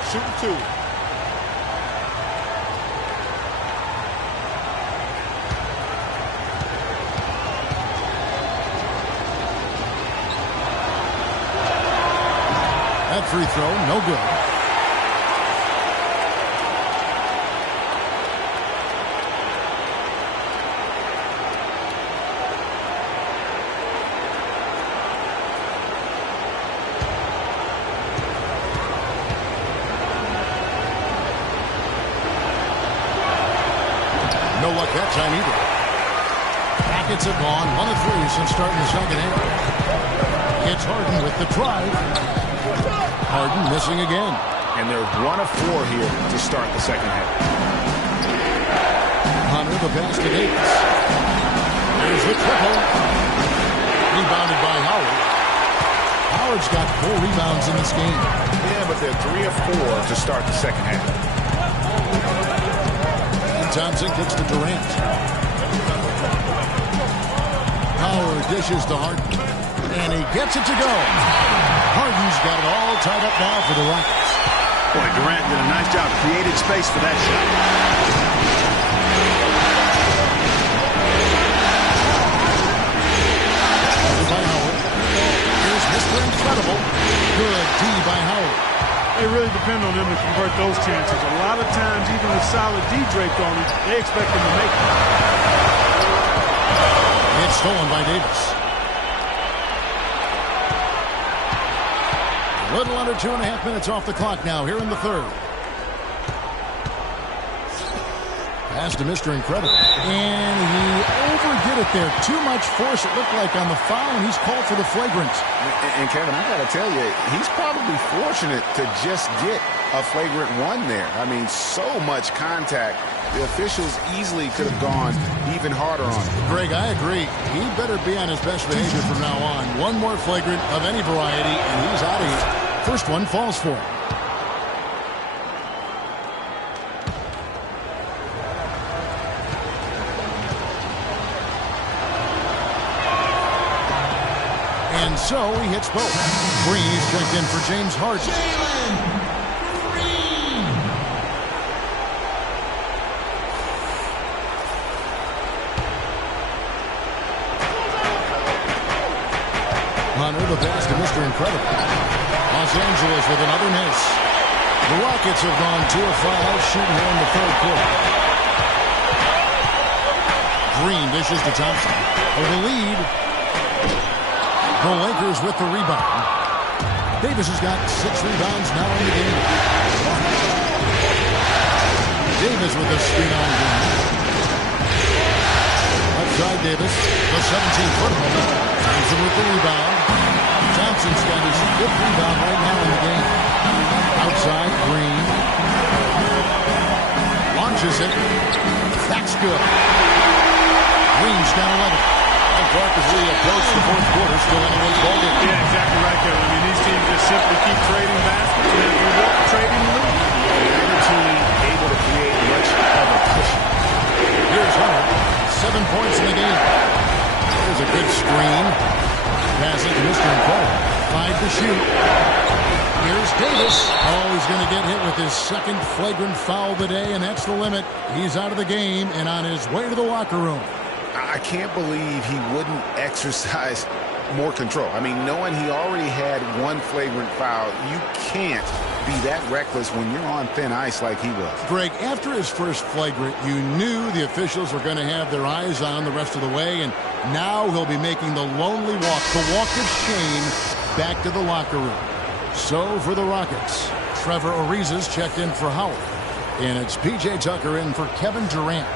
Shooting 2. That free throw, no good. No luck that time either. Rockets have gone 1 of 3 since starting the second half. It's Harden with the drive. Harden missing again. And they're 1 of 4 here to start the second half. Hunter the pass to Davis. There's the triple. Rebounded by Howard. Howard's got 4 rebounds in this game. Yeah, but they're 3 of 4 to start the second half. Thompson kicks to Durant. Howard dishes to Harden. And he gets it to go. Harden's got it all tied up now for the Rockets. Boy, Durant did a nice job. Created space for that shot. By Howard. Here's Mr. Incredible. Good D by Howard. They really depend on them to convert those chances. A lot of times, even with solid D draped on them, they expect them to make it. It's stolen by Davis. A little under 2.5 minutes off the clock now here in the third. Pass to Mr. Incredible. And he overdid it there. Too much force, it looked like, on the foul, and he's called for the flagrant. And Kevin, I got to tell you, he's probably fortunate to just get a flagrant 1 there. I mean, so much contact. The officials easily could have gone even harder on him. Greg, I agree. He better be on his best behavior from now on. One more flagrant of any variety, and he's out of here. First one falls for him. And so he hits both. Green's checked in for James Harden. Jalen Green. Hunter, the pass to Mr. Incredible. Los Angeles with another miss. The Rockets have gone 2 of 5 shooting here in the third quarter. Green dishes to Thompson. For the lead. The Lakers with the rebound. Davis has got 6 rebounds now in the game. Davis with a screen on Green. Outside Davis, the 17-footer. Thompson with the rebound. Thompson's got his 5th rebound right now in the game. Outside Green. Launches it. That's good. Green's got 11. Clark, as we approach the fourth quarter, still anyone's ballgame. Yeah, exactly right, Kevin. I mean, these teams just simply keep trading baskets, and as a result, trading the lead. Neither team able to create much of a cushion. Here's Hunter, 7 points in the game. There's a good screen. Pass it to Mr. Incredible. 5 to shoot. Here's Davis. Oh, he's going to get hit with his second flagrant foul of the day, and that's the limit. He's out of the game and on his way to the locker room. I can't believe he wouldn't exercise more control. I mean, knowing he already had 1 flagrant foul, you can't be that reckless when you're on thin ice like he was. Greg, after his first flagrant, you knew the officials were going to have their eyes on the rest of the way, and now he'll be making the lonely walk, the walk of shame, back to the locker room. So for the Rockets, Trevor Ariza's checked in for Howard, and it's P.J. Tucker in for Kevin Durant.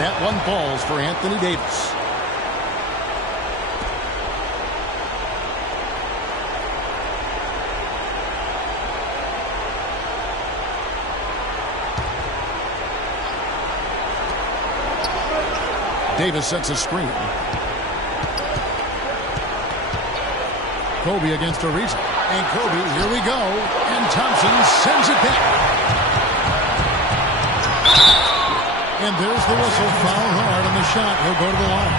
That one falls for Anthony Davis. Davis sets a screen. Kobe against Ariza. And Kobe, here we go. And Thompson sends it back. And there's the whistle, foul hard on the shot. He'll go to the line.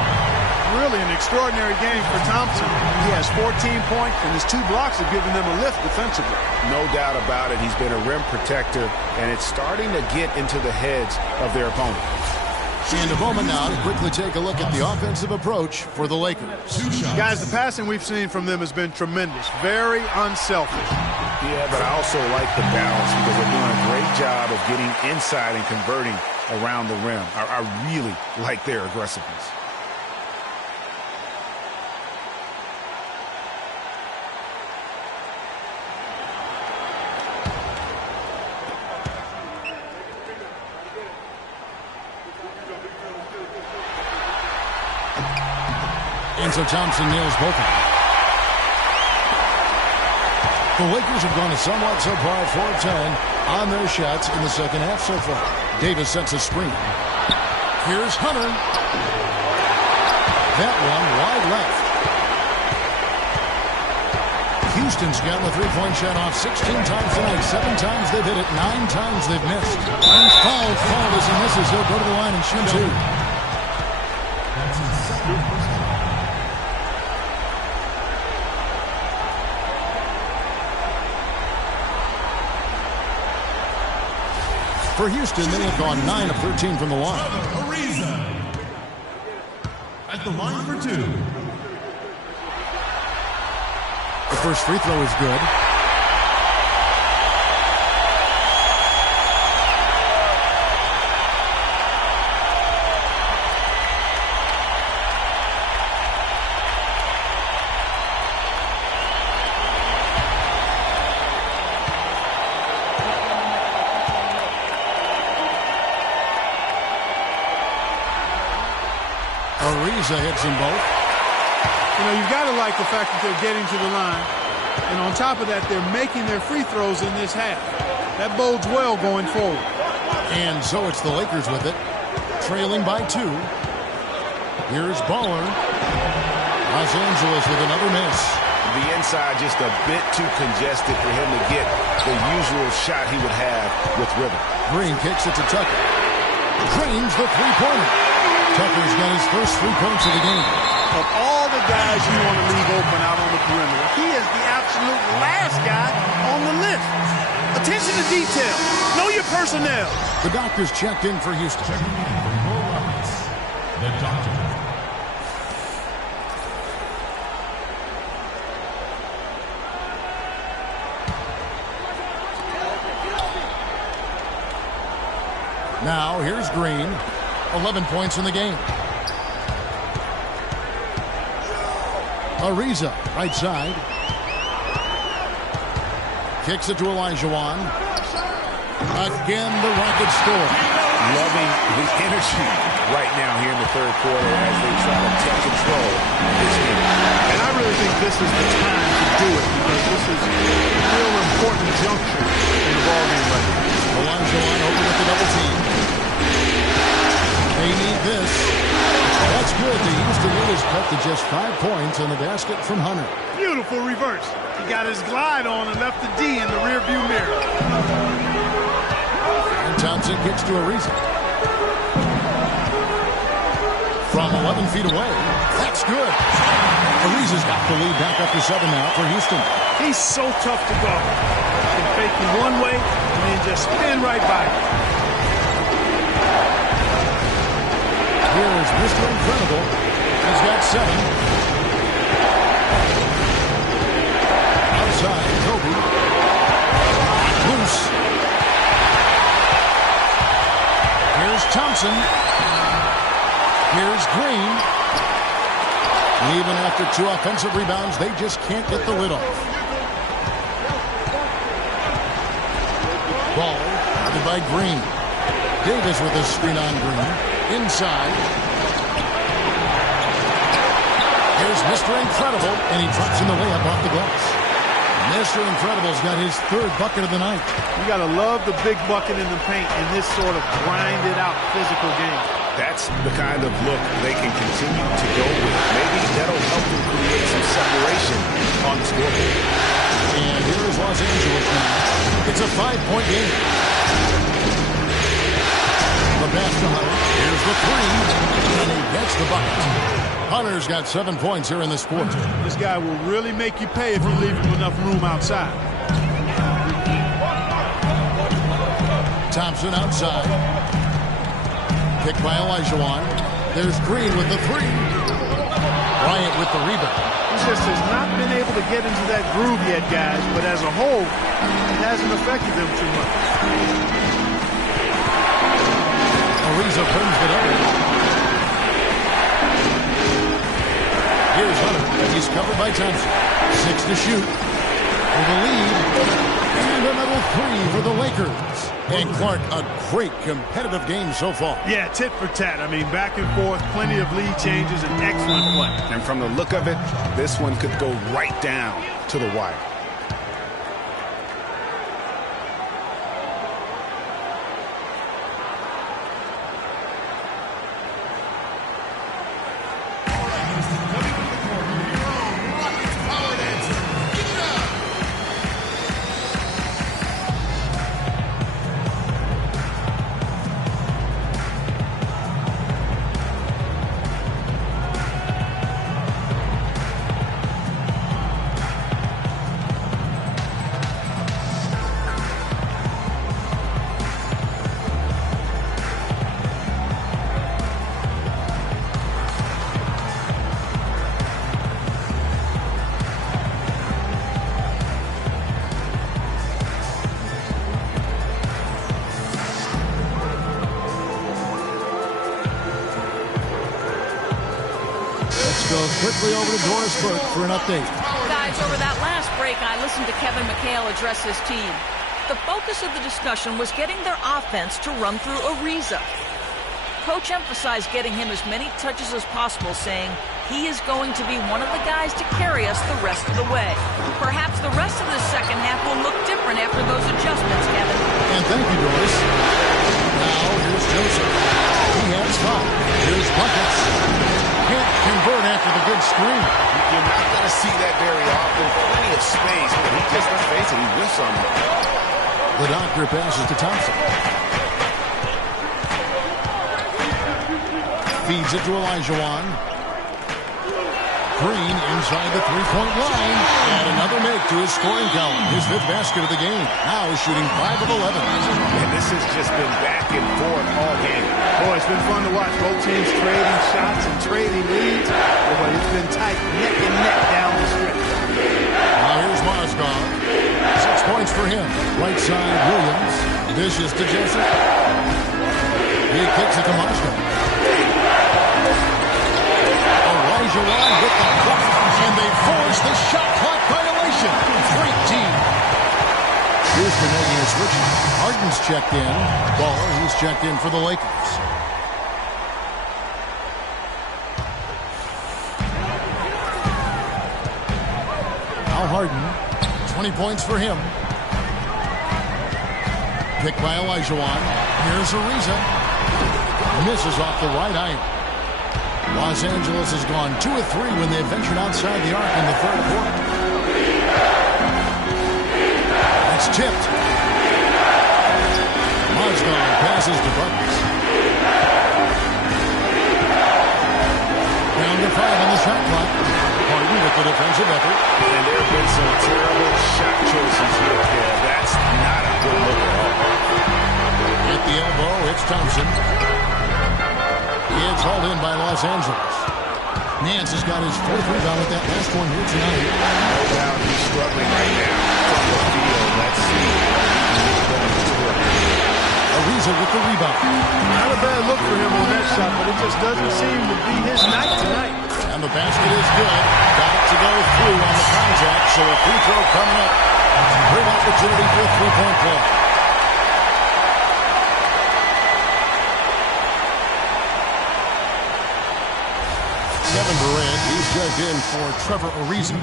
Really an extraordinary game for Thompson. He has 14 points, and his 2 blocks have given them a lift defensively. No doubt about it. He's been a rim protector, and it's starting to get into the heads of their opponent. And a moment now to quickly take a look at the offensive approach for the Lakers. Guys, the passing we've seen from them has been tremendous. Very unselfish. Yeah, but I also like the balance because they're doing a great job of getting inside and converting around the rim. I really like their aggressiveness. And so Thompson nails both of them. The Lakers have gone a somewhat subpar 4-10 on their shots in the second half so far. Davis sets a screen. Here's Hunter. That one wide left. Houston's gotten the three-point shot off 16 times tonight. 7 times they've hit it. 9 times they've missed. Foul as he misses. He'll go to the line and shoot 2. For Houston, they have gone 9 of 13 from the line. At the line for 2. The first free throw is good. Ariza hits them both. You know, you've got to like the fact that they're getting to the line. And on top of that, they're making their free throws in this half. That bodes well going forward. And so it's the Lakers with it, trailing by 2. Here's Baller. Los Angeles with another miss. The inside just a bit too congested for him to get the usual shot he would have with rhythm. Green kicks it to Tucker. Drains the three-pointer. Tucker's got his first 3 points of the game. Of all the guys you want to leave open out on the perimeter. He is the absolute last guy on the list. Attention to detail. Know your personnel. The doctor's checked in for Houston. Checking in for your Rockets, the doctor. Now, here's Green. 11 points in the game. Ariza, right side. Kicks it to Olajuwon. Again, the Rockets score. Loving the energy right now here in the third quarter as they try to take control of this game. And I really think this is the time to do it because this is a real important juncture in the ballgame right now. Olajuwon open with the double team. They need this. That's good. The Houston Rockets cut to just 5 points on the basket from Hunter. Beautiful reverse. He got his glide on and left the D in the rearview mirror. And Thompson kicks to Ariza. From 11 feet away. That's good. Ariza's got the lead back up to 7 now for Houston. He's so tough to guard. He can fake you one way and then just spin right by you. Here's Mr. Incredible. He's got 7. Outside, Kobe. Loose. Here's Thompson. Here's Green. Even after 2 offensive rebounds, they just can't get the lid off. Ball guarded by Green. Davis with a screen on Green. Inside. Here's Mr. Incredible, and he drops in the layup off the glass. Mr. Incredible's got his 3rd bucket of the night. You got to love the big bucket in the paint in this sort of grinded-out physical game. That's the kind of look they can continue to go with. Maybe that'll help them create some separation on the scoreboard. And here is Los Angeles now. It's a 5-point game. The pass to Hunter. Here's the 3, and he gets the bucket. Hunter's got 7 points here in this quarter. This guy will really make you pay if you leave him enough room outside. Thompson outside. Kicked by Olajuwon. There's Green with the 3. Bryant with the rebound. He just has not been able to get into that groove yet, guys, but as a whole, it hasn't affected them too much. Ariza brings it up. Here's Hunter. He's covered by Thompson. 6 to shoot. For the lead. And another 3 for the Lakers. And Clark, a great competitive game so far. Yeah, tit for tat. I mean, back and forth, plenty of lead changes, and excellent play. And from the look of it, this one could go right down to the wire. Go quickly over to Doris Burke for an update. Guys, over that last break, I listened to Kevin McHale address his team. The focus of the discussion was getting their offense to run through Ariza. Coach emphasized getting him as many touches as possible, saying he is going to be one of the guys to carry us the rest of the way. Perhaps the rest of the second half will look different after those adjustments, Kevin. And thank you, Doris. Now, here's Joseph. He has 5. Here's Buckets. Can't convert after the good screen. You're not going to see that very often. Plenty of space, but he just, let's face it, he whiffs on it. The doctor passes to Thompson. Feeds it to Olajuwon. screen inside the three-point line. And another make to his scoring column. His 5th basket of the game. Now shooting 5 of 11. And this has just been back and forth all game. Boy, it's been fun to watch. Both teams trading shots and trading leads. Boy, it's been tight, neck and neck down the stretch. Now here's Mozgov. 6 points for him. Right side, Williams. Dishes to Jessup. He kicks it to Mozgov. Elijah with the block, and they force the shot clock violation. Great team. Houston making a switch. Harden's checked in. Ball, he's checked in for the Lakers. Now Harden, 20 points for him. Picked by Olajuwon. Here's Ariza. Misses off the right iron. Los Angeles has gone 2 of 3 when they've ventured outside the arc in the third quarter. It's tipped. Mozgov passes to Buckets. Down to 5 on the shot clock. Harden with the defensive effort. And there have been some terrible shot choices here. Yeah, that's not a good look at all. At the elbow, it's Thompson. It's hauled in by Los Angeles. Nance has got his 4th rebound with that last one here tonight. No doubt he's struggling right now from the field. Let's see what he can get going to. Ariza with the rebound. Not a bad look for him on that shot, but it just doesn't seem to be his night tonight. And the basket is good. Got it to go through on the contact, so a free throw coming up. Great opportunity for a three-point play. Kevin Durant, he's checked in for Trevor Ariza.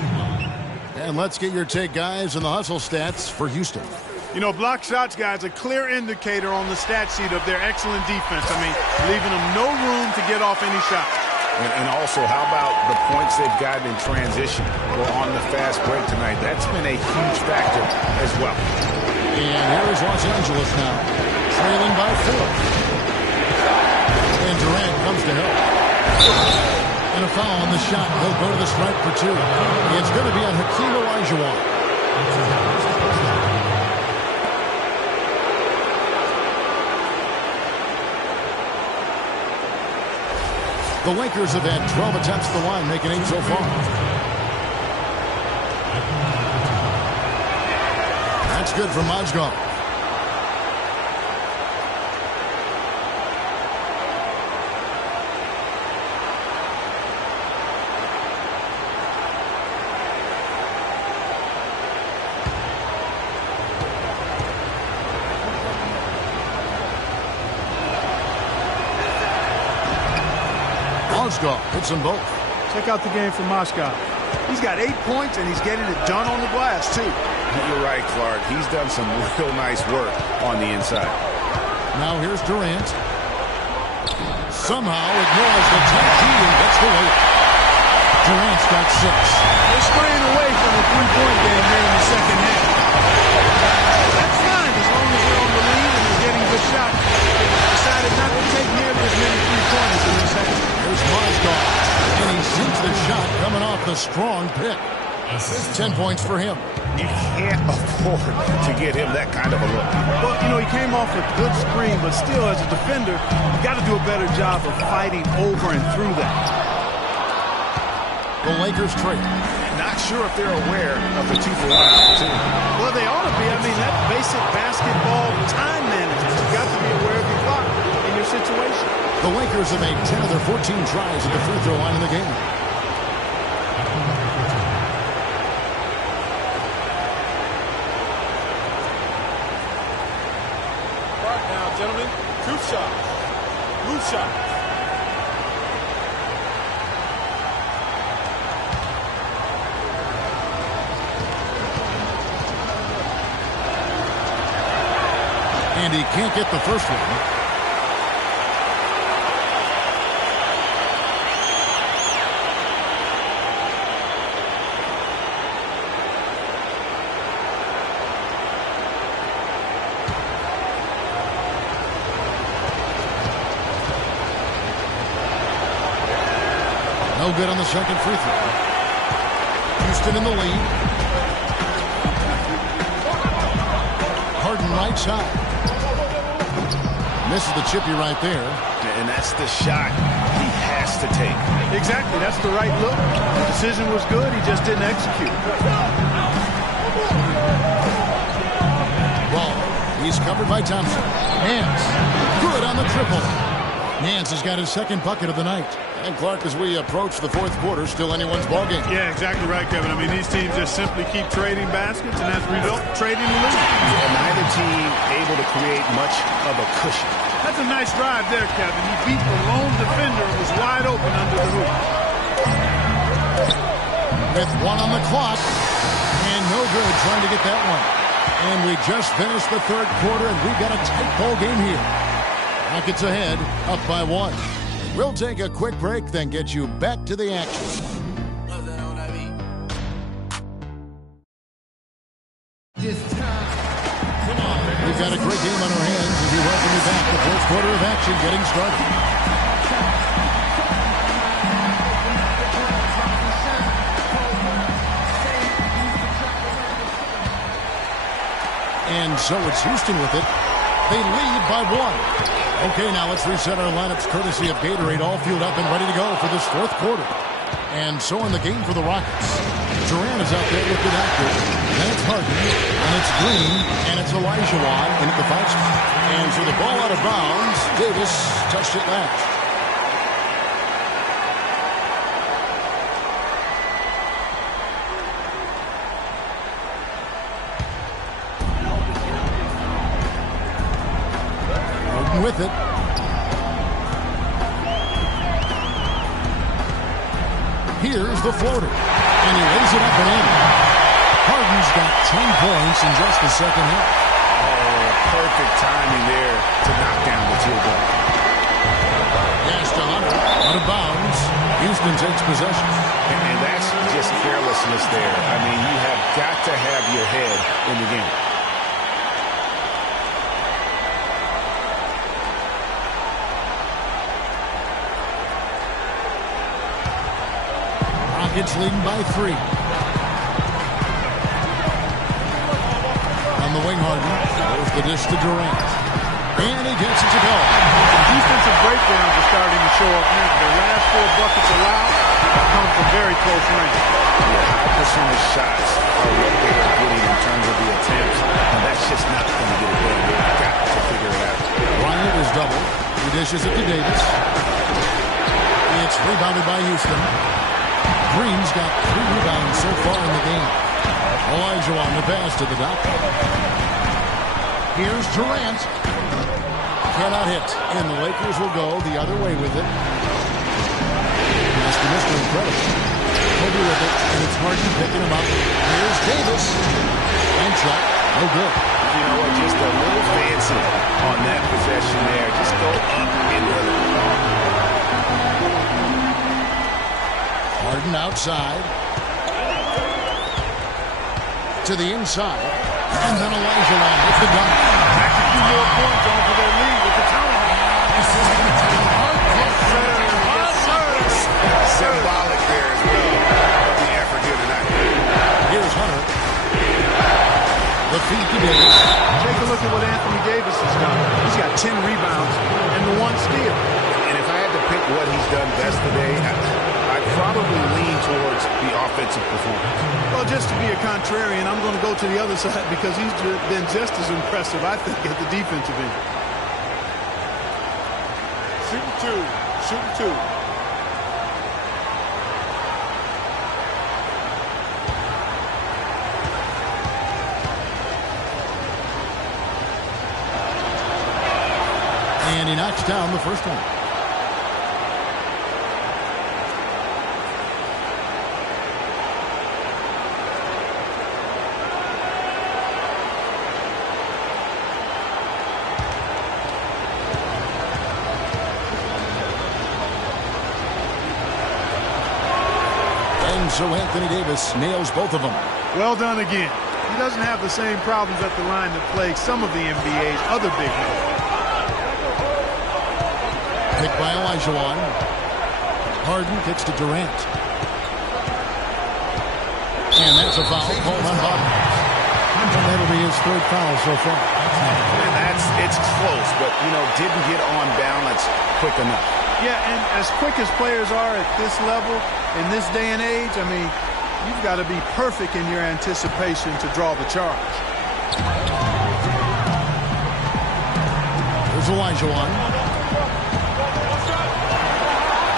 And let's get your take, guys, and the hustle stats for Houston. You know, block shots, guys, a clear indicator on the stat sheet of their excellent defense. I mean, leaving them no room to get off any shot. And also, how about the points they've gotten in transition or on the fast break tonight? That's been a huge factor as well. And here is Los Angeles now, trailing by 4. And Durant comes to help. And a foul on the shot. He'll go to the stripe for 2. It's going to be on Hakeem Olajuwon. The Lakers have had 12 attempts at the line, making 8 so far. That's good for Mozgov. Mozgov hits them both. Check out the game for Mozgov. He's got 8 points, and he's getting it done on the glass, too. You're right, Clark. He's done some real nice work on the inside. Now here's Durant. Somehow ignores the tight heat and gets the layup. Durant's got 6. They're straying away from the three-point game here in the second half. That's fine as long as they're on the lead and they're getting good shots. Decided not to take nearly as many three-pointers in the second. There's Mozgov, and he sinks the shot coming off the strong pick. 10 points for him. You can't afford to get him that kind of a look. Well, you know, he came off a good screen, but still, as a defender, you got to do a better job of fighting over and through that. The Lakers trade. Not sure if they're aware of the 2-for-1 opportunity. Well, they ought to be. I mean, that basic basketball time management. You've got to be aware of your clock in your situation. The Lakers have made 10 of their 14 tries at the free throw line in the game. Gentlemen, 2 shots. Blue shot. And he can't get the first one. No No good on the second free throw. Houston in the lead. Harden right side. Misses the chippy right there. And that's the shot he has to take. Exactly. That's the right look. The decision was good. He just didn't execute. Ball. He's covered by Thompson. Nance. Good on the triple. Nance has got his second bucket of the night. And Clark, as we approach the fourth quarter, still anyone's ballgame. Yeah, exactly right, Kevin. I mean, these teams just simply keep trading baskets, and as a result, trading the lead. And neither team able to create much of a cushion. That's a nice drive there, Kevin. He beat the lone defender and was wide open under the hoop. With one on the clock, and no good trying to get that one. And we just finished the third quarter, and we've got a tight ball game here. Rockets ahead, up by 1. We'll take a quick break, then get you back to the action. We've got a great game on our hands as we welcome you back. The fourth quarter of action getting started. And so it's Houston with it. They lead by 1. Okay, now let's reset our lineups courtesy of Gatorade, all fueled up and ready to go for this fourth quarter. And so in the game for the Rockets, Durant is out there with the doctor. Then it's Harden, and it's Green, and it's Olajuwon in at the 5 spot. And for the ball out of bounds, Davis touched it last. With it. Here's the floater. And he lays it up and in. Harden's got 10 points in just the second half. Oh, perfect timing there to knock down the field goal. Pass to Hunter. Out of bounds. Houston takes possession. And that's just carelessness there. I mean, you have got to have your head in the game. Rockets leading by 3. On the wing, Harden. There's the dish to Durant. And he gets it to go. Defensive breakdowns are starting to show up now. The last 4 buckets allowed have come from very close range. High percentage shots are what they are getting in terms of the attempts. And that's just not going to get it done. They've got to figure it out. Bryant is double. He dishes it to Davis. It's rebounded by Houston. Green's got 3 rebounds so far in the game. Olajuwon the pass to the doctor. Here's Durant. Cannot hit. And the Lakers will go the other way with it. That's the Mr. Incredible. Kobe with it, and it's Harden picking him up. Here's Davis. And shot. No good. You know what? Just a little fancy on that possession there. Just go up and run it. Harden outside. To the inside. And then Olajuwon with the dunk. Back a few more points on for their lead with the time. Symbolic there as well. The effort here tonight. Here's Hunter. The feed to Davis. Take a look at what Anthony Davis has done. He's got 10 rebounds and the 1 steal. And if I had to pick what he's done best today, I'd probably lean towards the offensive performance. Well, just to be a contrarian, I'm going to go to the other side because he's been just as impressive, I think, at the defensive end. Shooting 2. And he knocks down the first one. And so Anthony Davis nails both of them. Well done again. He doesn't have the same problems at the line that plague some of the NBA's other big men. Picked by Olajuwon. Harden kicks to Durant. And that's a foul called on Bobby. And that'll be his third foul so far. And it's close, but, didn't get on balance quick enough. Yeah, and as quick as players are at this level, in this day and age, I mean, you've got to be perfect in your anticipation to draw the charge. There's Olajuwon.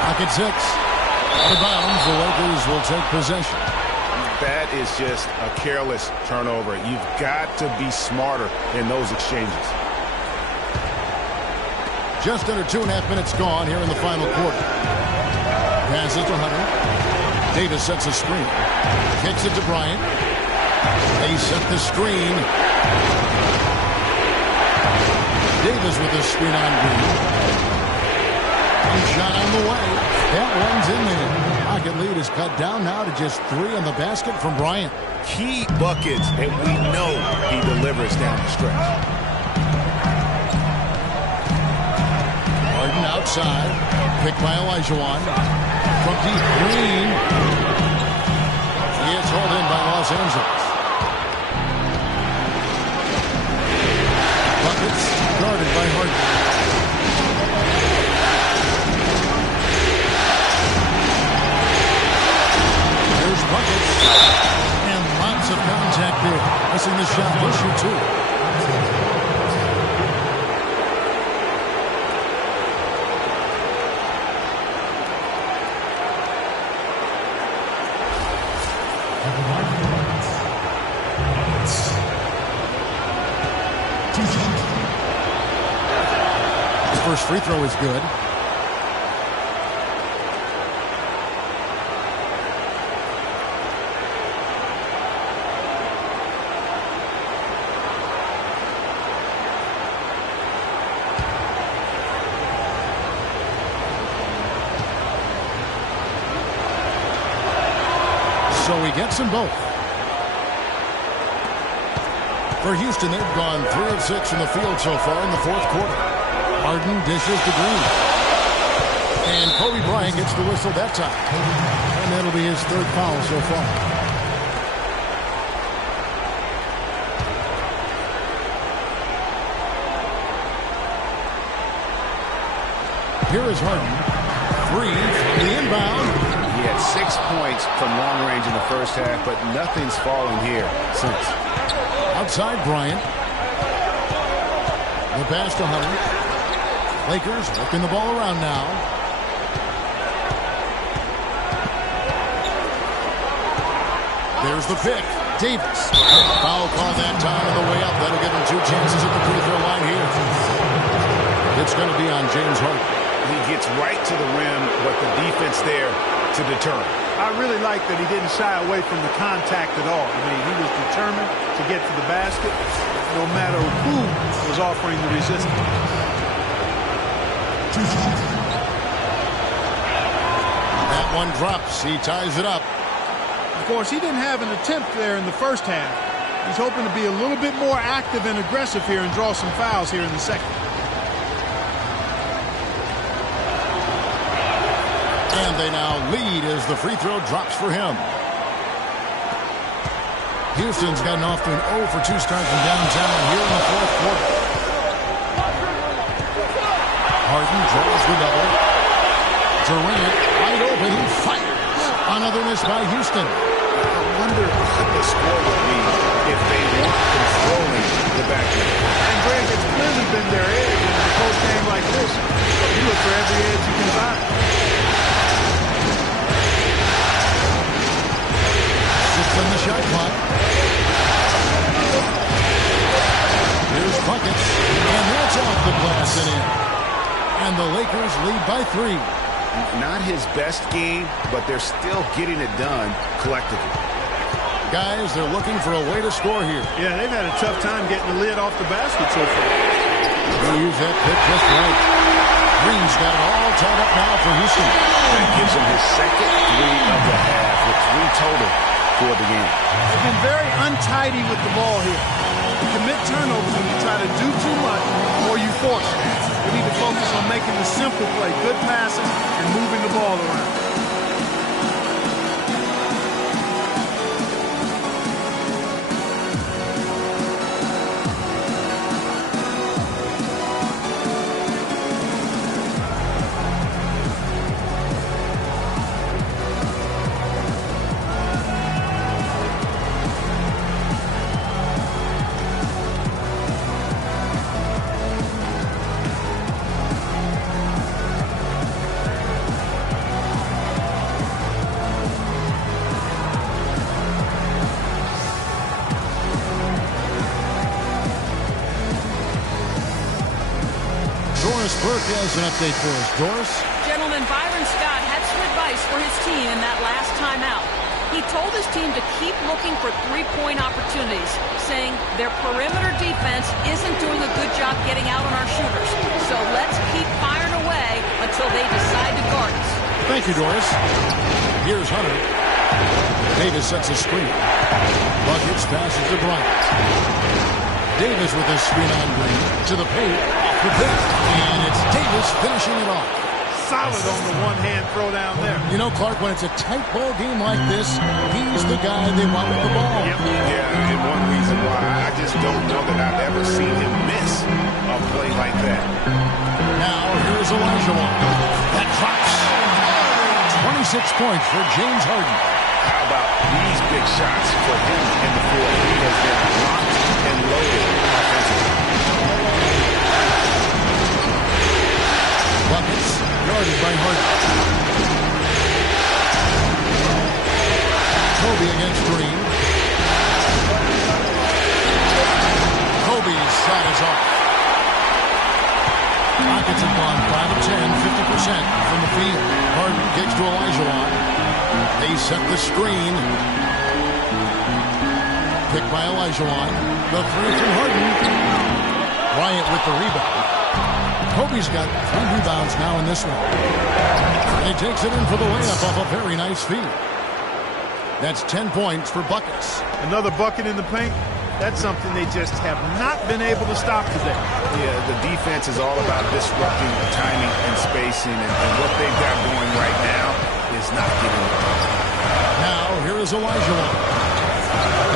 Pocket 6. Out of bounds, the Lakers will take possession. That is just a careless turnover. You've got to be smarter in those exchanges. Just under 2.5 minutes gone here in the final quarter. Passes to Hunter. Davis sets a screen. Kicks it to Bryant. They set the screen. Davis with a screen on Green. Shot on the way. That one's in there. Pocket lead is cut down now to just 3 on the basket from Bryant. Key buckets, and we know he delivers down the stretch. Harden outside. Picked by Olajuwon. From deep, Green. He is hauled in by Los Angeles. Buckets guarded by Harden. Buckets. And lots of contact there. Missing the shot. He'll shoot 2. His first free throw is good. So he gets them both. For Houston, they've gone 3 of 6 from the field so far in the fourth quarter. Harden dishes to Green. And Kobe Bryant gets the whistle that time. And that'll be his third foul so far. Here is Harden. 3 from the inbound. He had 6 points from long range in the first half, but nothing's fallen here since. Outside Bryant. The pass to Hunter. Lakers working the ball around now. There's the pick. Davis. Foul call that time on the way up. That'll give him 2 chances at the free throw line here. It's going to be on James Harden. He gets right to the rim, but the defense there to deter him. I really like that he didn't shy away from the contact at all. I mean, he was determined to get to the basket no matter who was offering the resistance. That one drops. He ties it up. Of course, he didn't have an attempt there in the first half. He's hoping to be a little bit more active and aggressive here and draw some fouls here in the second. And they now lead as the free throw drops for him. Houston's gotten off to an 0 for 2 start from downtown here in the fourth quarter. Harden draws the double. Durant wide open. He fires. Another miss by Houston. I wonder what the score would be if they weren't controlling the backcourt. And Greg, it's clearly been their edge in a close game like this. You look for every edge you can find. From the shot clock. Here's buckets, and that's off the glass and in. And the Lakers lead by 3. Not his best game, but they're still getting it done collectively. Guys, they're looking for a way to score here. Yeah, they've had a tough time getting the lid off the basket so far. They'll use that pick just right. Green's got it all tied up now for Houston. That gives him his second 3 of the half with 3 total for the game. They've been very untidy with the ball here. You commit turnovers when you try to do too much or you force it. We need to focus on making the simple play, good passing, and moving the ball around. has an update for us. Doris? Gentlemen, Byron Scott had some advice for his team in that last timeout. He told his team to keep looking for three-point opportunities, saying their perimeter defense isn't doing a good job getting out on our shooters. So let's keep firing away until they decide to guard us. Thank you, Doris. Here's Hunter. Davis sets a screen. Buckets passes to Bryant. Davis with a screen on Green. To the paint. Off the pick. And it's Davis finishing it off. Solid on the one-hand throw down there. You know, Clark, when it's a tight ball game like this, he's the guy they want with the ball. Yep. Yeah, and one reason why I just don't know that I've ever seen him miss a play like that. Now, here's Olajuwon. That drops. 26 points for James Harden. How about these big shots for him in the field? He has been locked and loaded offensively. Buckets guarded by Harden. Kobe against Green. Kobe's shot is off. Rockets have gone 5 of 10, 50% from the field. Harden kicks to Olajuwon. They set the screen. Picked by Olajuwon. The three from Harden. Bryant with the rebound. Kobe's got 3 rebounds now in this one. And he takes it in for the layup off a very nice feed. That's 10 points for buckets. Another bucket in the paint. That's something they just have not been able to stop today. Yeah, the defense is all about disrupting timing and spacing, and what they've got going right now is not giving up. Now, here is Olajuwon.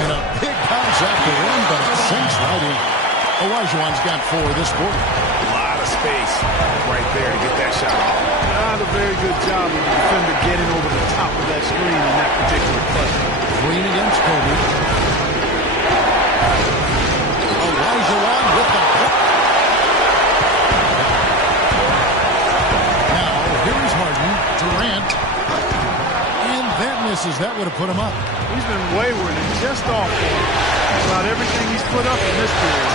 And a big bounce off the rim, but it sinks right in. Olajuwon's got 4 this quarter. A lot of space right there to get that shot off. Not a very good job of the defender getting over the top of that screen in that particular play. Green against Kobe. Olajuwon with the hook. Now, here's Harden. Durant. And that misses. That would have put him up. He's been wayward and just off for about everything he's put up in this period.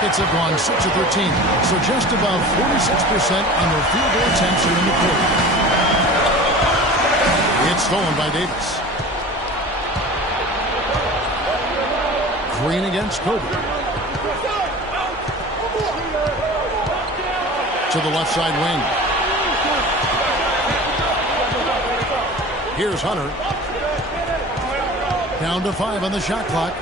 Rockets have gone 6 of 13. So just about 46% on their field goal attempts are in the quarter. It's stolen by Davis. Green against Kobe. To the left side wing. Here's Hunter. Down to 5 on the shot clock.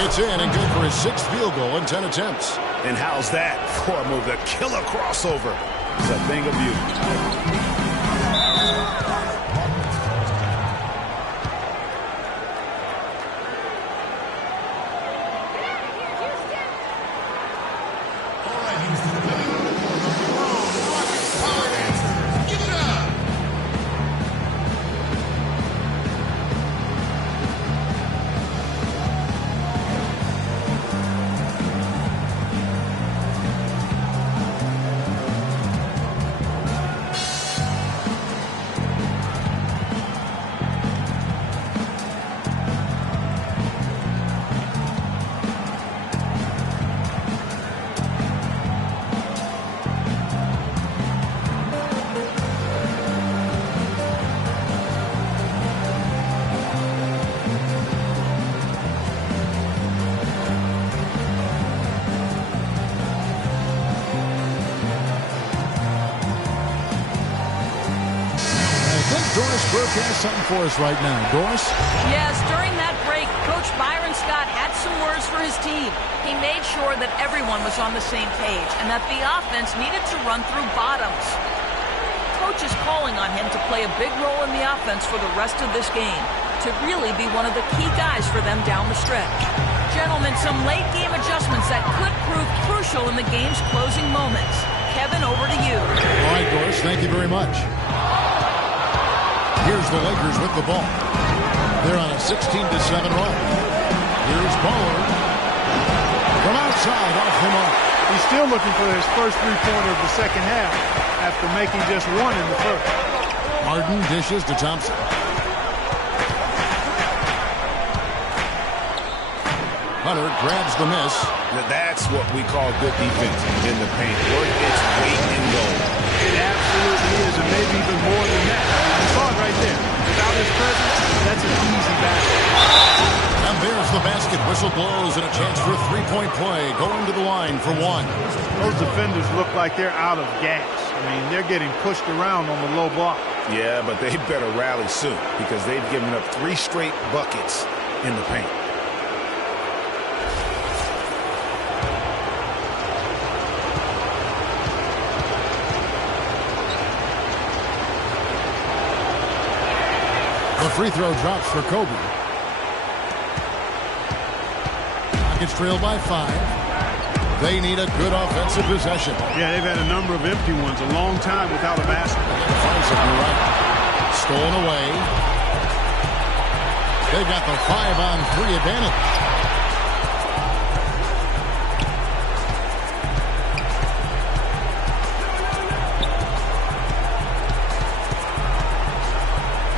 It's in and good for his 6th field goal in 10 attempts. And how's that for a move? The killer crossover. It's a thing of beauty. Doris Burke has something for us right now. Doris? Yes, during that break, Coach Byron Scott had some words for his team. He made sure that everyone was on the same page and that the offense needed to run through bottoms. Coach is calling on him to play a big role in the offense for the rest of this game, to really be one of the key guys for them down the stretch. Gentlemen, some late game adjustments that could prove crucial in the game's closing moments. Kevin, over to you. All right, Doris, thank you very much. Here's the Lakers with the ball. They're on a 16-7 run. Here's Bowler. From outside, off the mark. He's still looking for his first three-pointer of the second half after making just one in the first. Harden dishes to Thompson. Hunter grabs the miss. Now that's what we call good defense in the paint. Worth its weight in gold. It absolutely is, and maybe even more than that. You saw it right there. Without his presence, that's an easy basket. And there's the basket. Whistle blows and a chance for a three-point play. Going to the line for one. Those defenders look like they're out of gas. I mean, they're getting pushed around on the low block. Yeah, but they better rally soon because they've given up 3 straight buckets in the paint. The free throw drops for Kobe. Rockets trail by 5. They need a good offensive possession. Yeah, they've had a number of empty ones, a long time without a basket. Finds it right. Stolen away. They got the 5-on-3 advantage.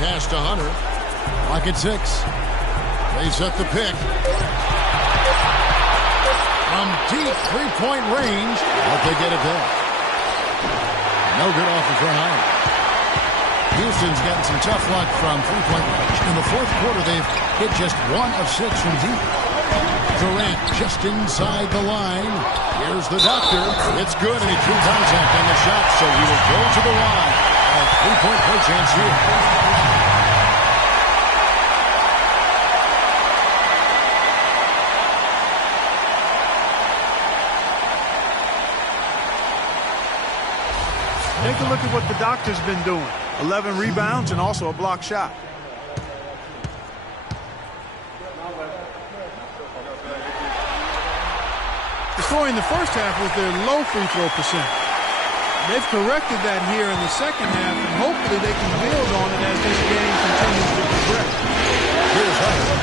Pass to Hunter. Rocket 6. They set the pick. From deep three-point range, but they get it there. No good off the front line. Houston's gotten some tough luck from three-point range. In the fourth quarter, they've hit just 1 of 6 from deep. Durant just inside the line. Here's the doctor. It's good, and he drew contact on the shot, so he will go to the line. A three-point play chance here. Take a look at what the doctor's been doing. 11 rebounds and also a block shot. The story in the first half was their low free throw percentage. They've corrected that here in the second half, and hopefully they can build on it as this game continues to progress. Here's Hunter.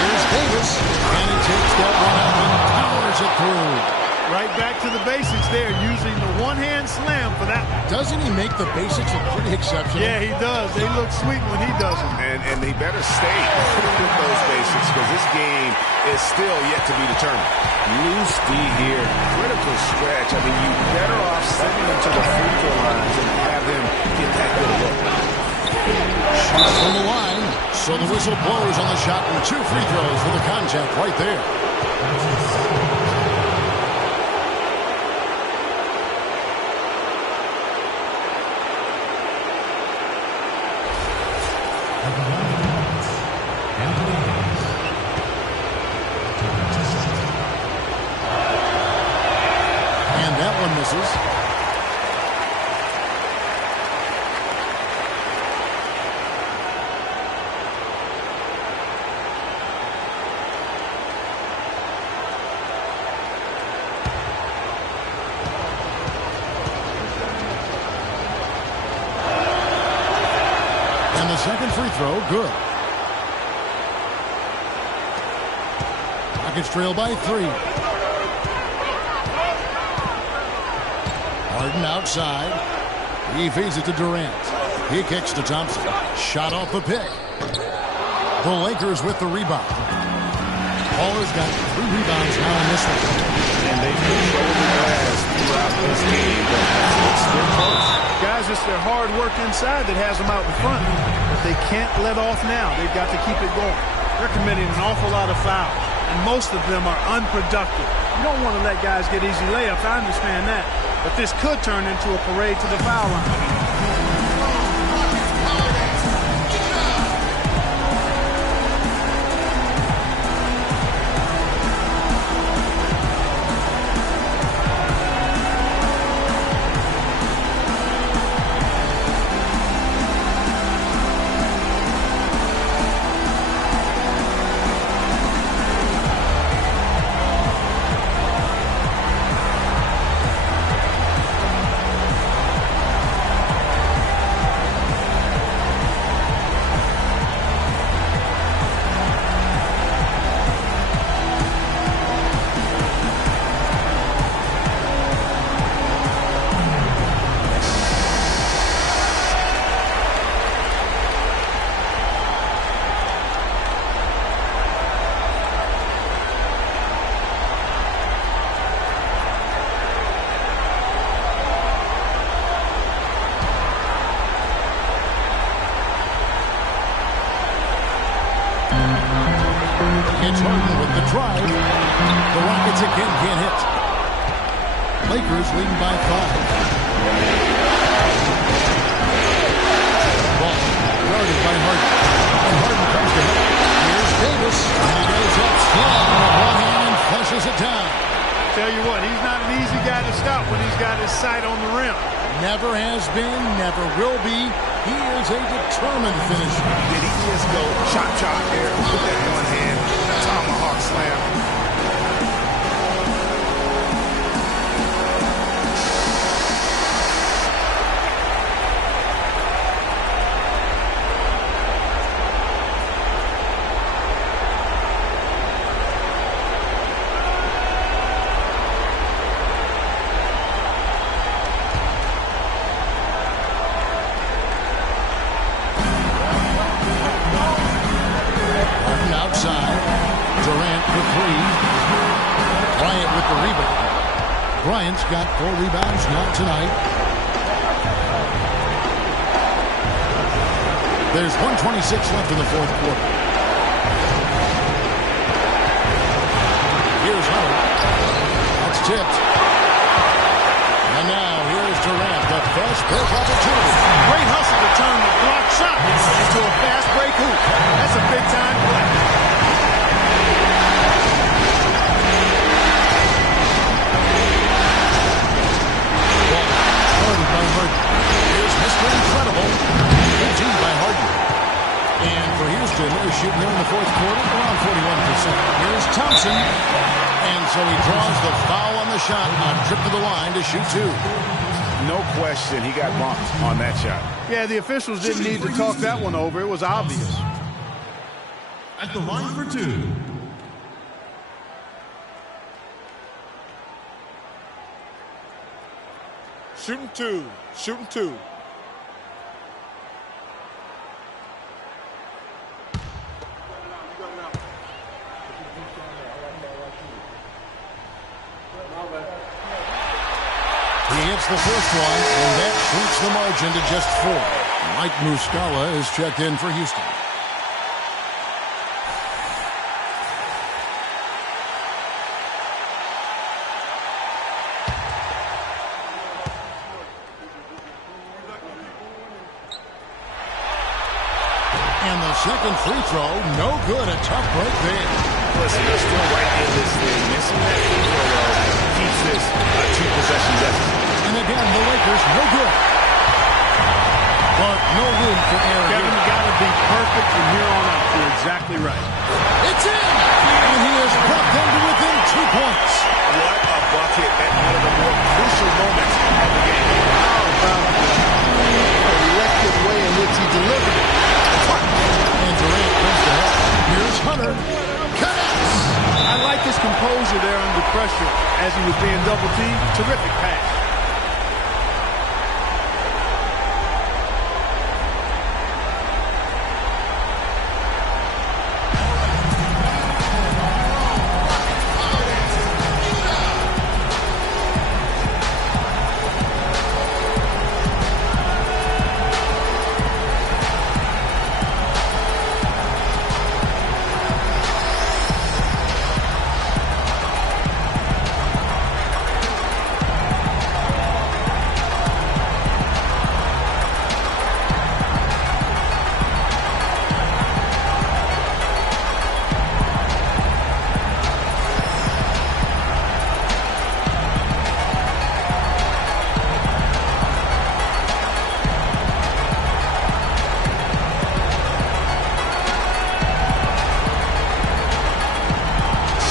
Here's Davis, and he takes that one up and powers it through. Right back to the basics there, using the one-hand slam for that one. Doesn't he make the basics look pretty exceptional? Yeah, he does. They look sweet when he does them. And he better stay with those basics because this game is still yet to be determined. Loose D here, critical stretch. I mean, you better off sending them to the free throw lines and have them get that good look. Shot from the line, so the whistle blows on the shot and 2 free throws for the contact right there. Misses. And the second free throw, good. Rockets trail by 3. Harden outside. He feeds it to Durant. He kicks to Thompson. Shot off the pick. The Lakers with the rebound. Baller's got 3 rebounds now in this one. And they've controlled the glass throughout this game, but it's still close. Guys, it's their hard work inside that has them out in front. But they can't let off now. They've got to keep it going. They're committing an awful lot of fouls, and most of them are unproductive. You don't want to let guys get easy layups. I understand that. But this could turn into a parade to the foul line. Harden with the drive. The Rockets again can't hit. Lakers leading by 5. Ball guarded by Harden. And Harden comes to him. Here's Davis. And he goes up strong with one hand and flushes it down. Tell you what, he's not an easy guy to stop when he's got his sight on the rim. Never has been, never will be. He is a determined finisher. Did he just go chop there with that one hand tomahawk slam? Bryant's got 4 rebounds now tonight. There's 1:26 left in the fourth quarter. Here's Hunter. That's tipped. And now here's Durant, the fast break opportunity. Great hustle to turn the block shot into a fast break hoop. That's a big-time play. Here's Mr. Incredible. 18 by Harden. And for Houston, they're shooting there in the fourth quarter around 41%. Here's Thompson. And so he draws the foul on the shot on trip to the line to shoot 2. No question, he got bumped on that shot. Yeah, the officials didn't need to talk that one over. It was obvious. At the line for 2. Shooting 2. Shooting 2. He hits the first one, and that shrinks the margin to just 4. Mike Muscala is checked in for Houston. And the second free throw, no good. A tough break there. Listen, they're still right in this thing. Missing that free throw keeps this a 2-possession deficit. And again, the Lakers, no good. But no room for error. Kevin, you got to be perfect from here on out. You're exactly right. It's in! And he has brought them to within 2 points. What a bucket at one of the more crucial moments of the game. How about the electric way in which he delivered it? And Durant comes to help. Here's Hunter. Connects! I like his composure there under pressure as he was being double-teamed. Terrific pass.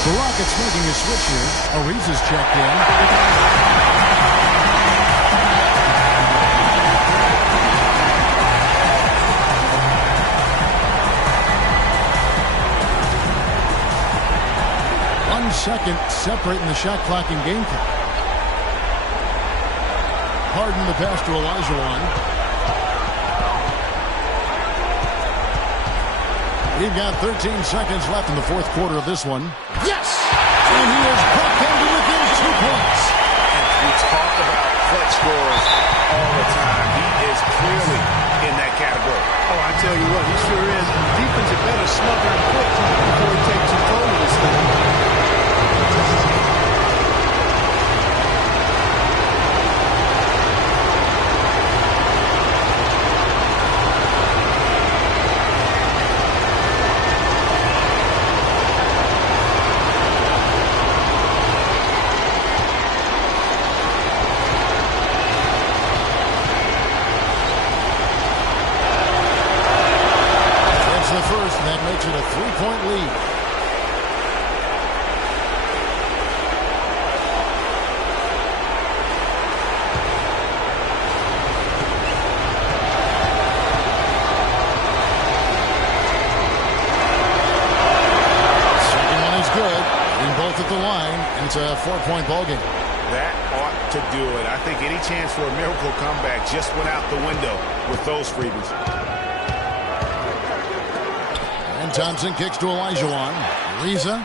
The Rockets making a switch here. Ariza's checked in. One second separating the shot clock and game clock. Harden the pass to Olajuwon. We've got 13 seconds left in the fourth quarter of this one. Yes! And he has brought them to within 2 points. And we talk about clutch scorers all the time. He is clearly in that category. Oh, I tell you what, he sure is. And the defense had better smother him quick before he takes control of this thing. 3-point lead. Second one is good. In both at the line, and it's a 4-point ball game. That ought to do it. I think any chance for a miracle comeback just went out the window with those freebies. And Thompson kicks to Olajuwon. Riza.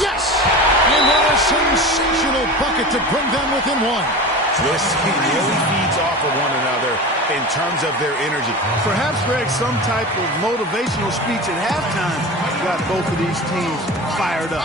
Yes! And what a sensational bucket to bring them within one. This team really feeds off of one another in terms of their energy. Perhaps, Greg, some type of motivational speech at halftime got both of these teams fired up.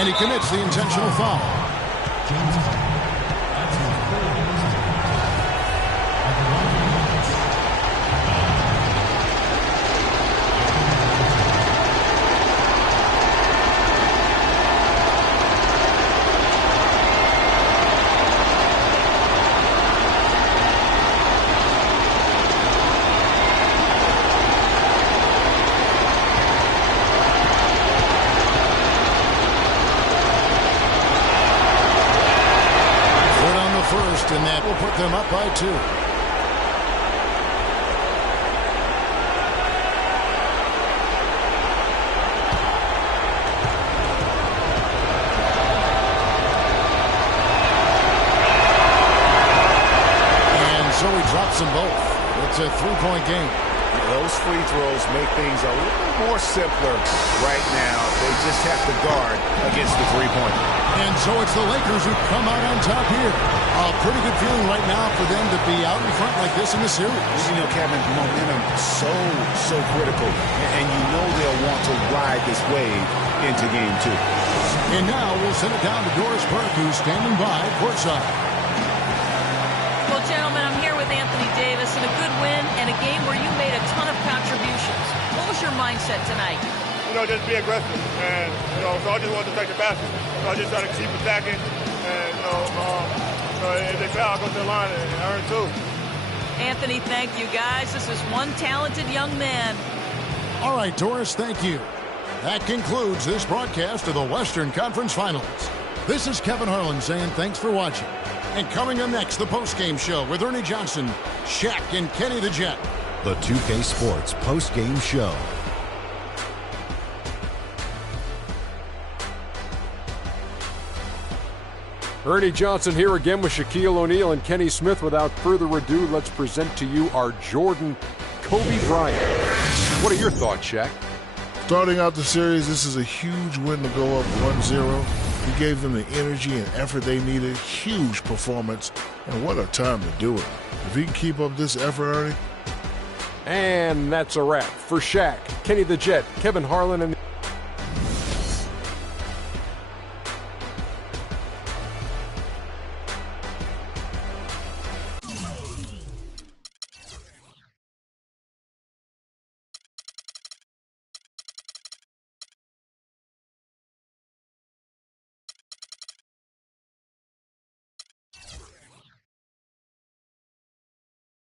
And he commits the intentional foul. And that will put them up by 2. And so he drops them both. It's a 3-point game. Those free throws make things a little more simpler right now. They just have to guard against the 3-pointer. And so it's the Lakers who come out on top here. A pretty good feeling right now for them to be out in front like this in the series. You know, Kevin, momentum so critical. And you know they'll want to ride this wave into game 2. And now we'll send it down to Doris Burke, who's standing by courtside. Well, gentlemen, I'm here with Anthony Davis in a good win and a game where you made a ton of contributions. What was your mindset tonight? You know, just be aggressive. And, you know, so I just wanted to take the basket. So I just try to keep attacking. And, you know, if they foul, I'll go to the line and earn 2. Anthony, thank you, guys. This is one talented young man. All right, Doris, thank you. That concludes this broadcast of the Western Conference Finals. This is Kevin Harlan saying thanks for watching. And coming up next, the postgame show with Ernie Johnson, Shaq, and Kenny the Jet. The 2K Sports postgame show. Ernie Johnson here again with Shaquille O'Neal and Kenny Smith. Without further ado, let's present to you our Jordan Kobe Bryant. What are your thoughts, Shaq? Starting out the series, this is a huge win to go up 1-0. He gave them the energy and effort they needed. Huge performance, and what a time to do it. If he can keep up this effort, Ernie. And that's a wrap. For Shaq, Kenny the Jet, Kevin Harlan, and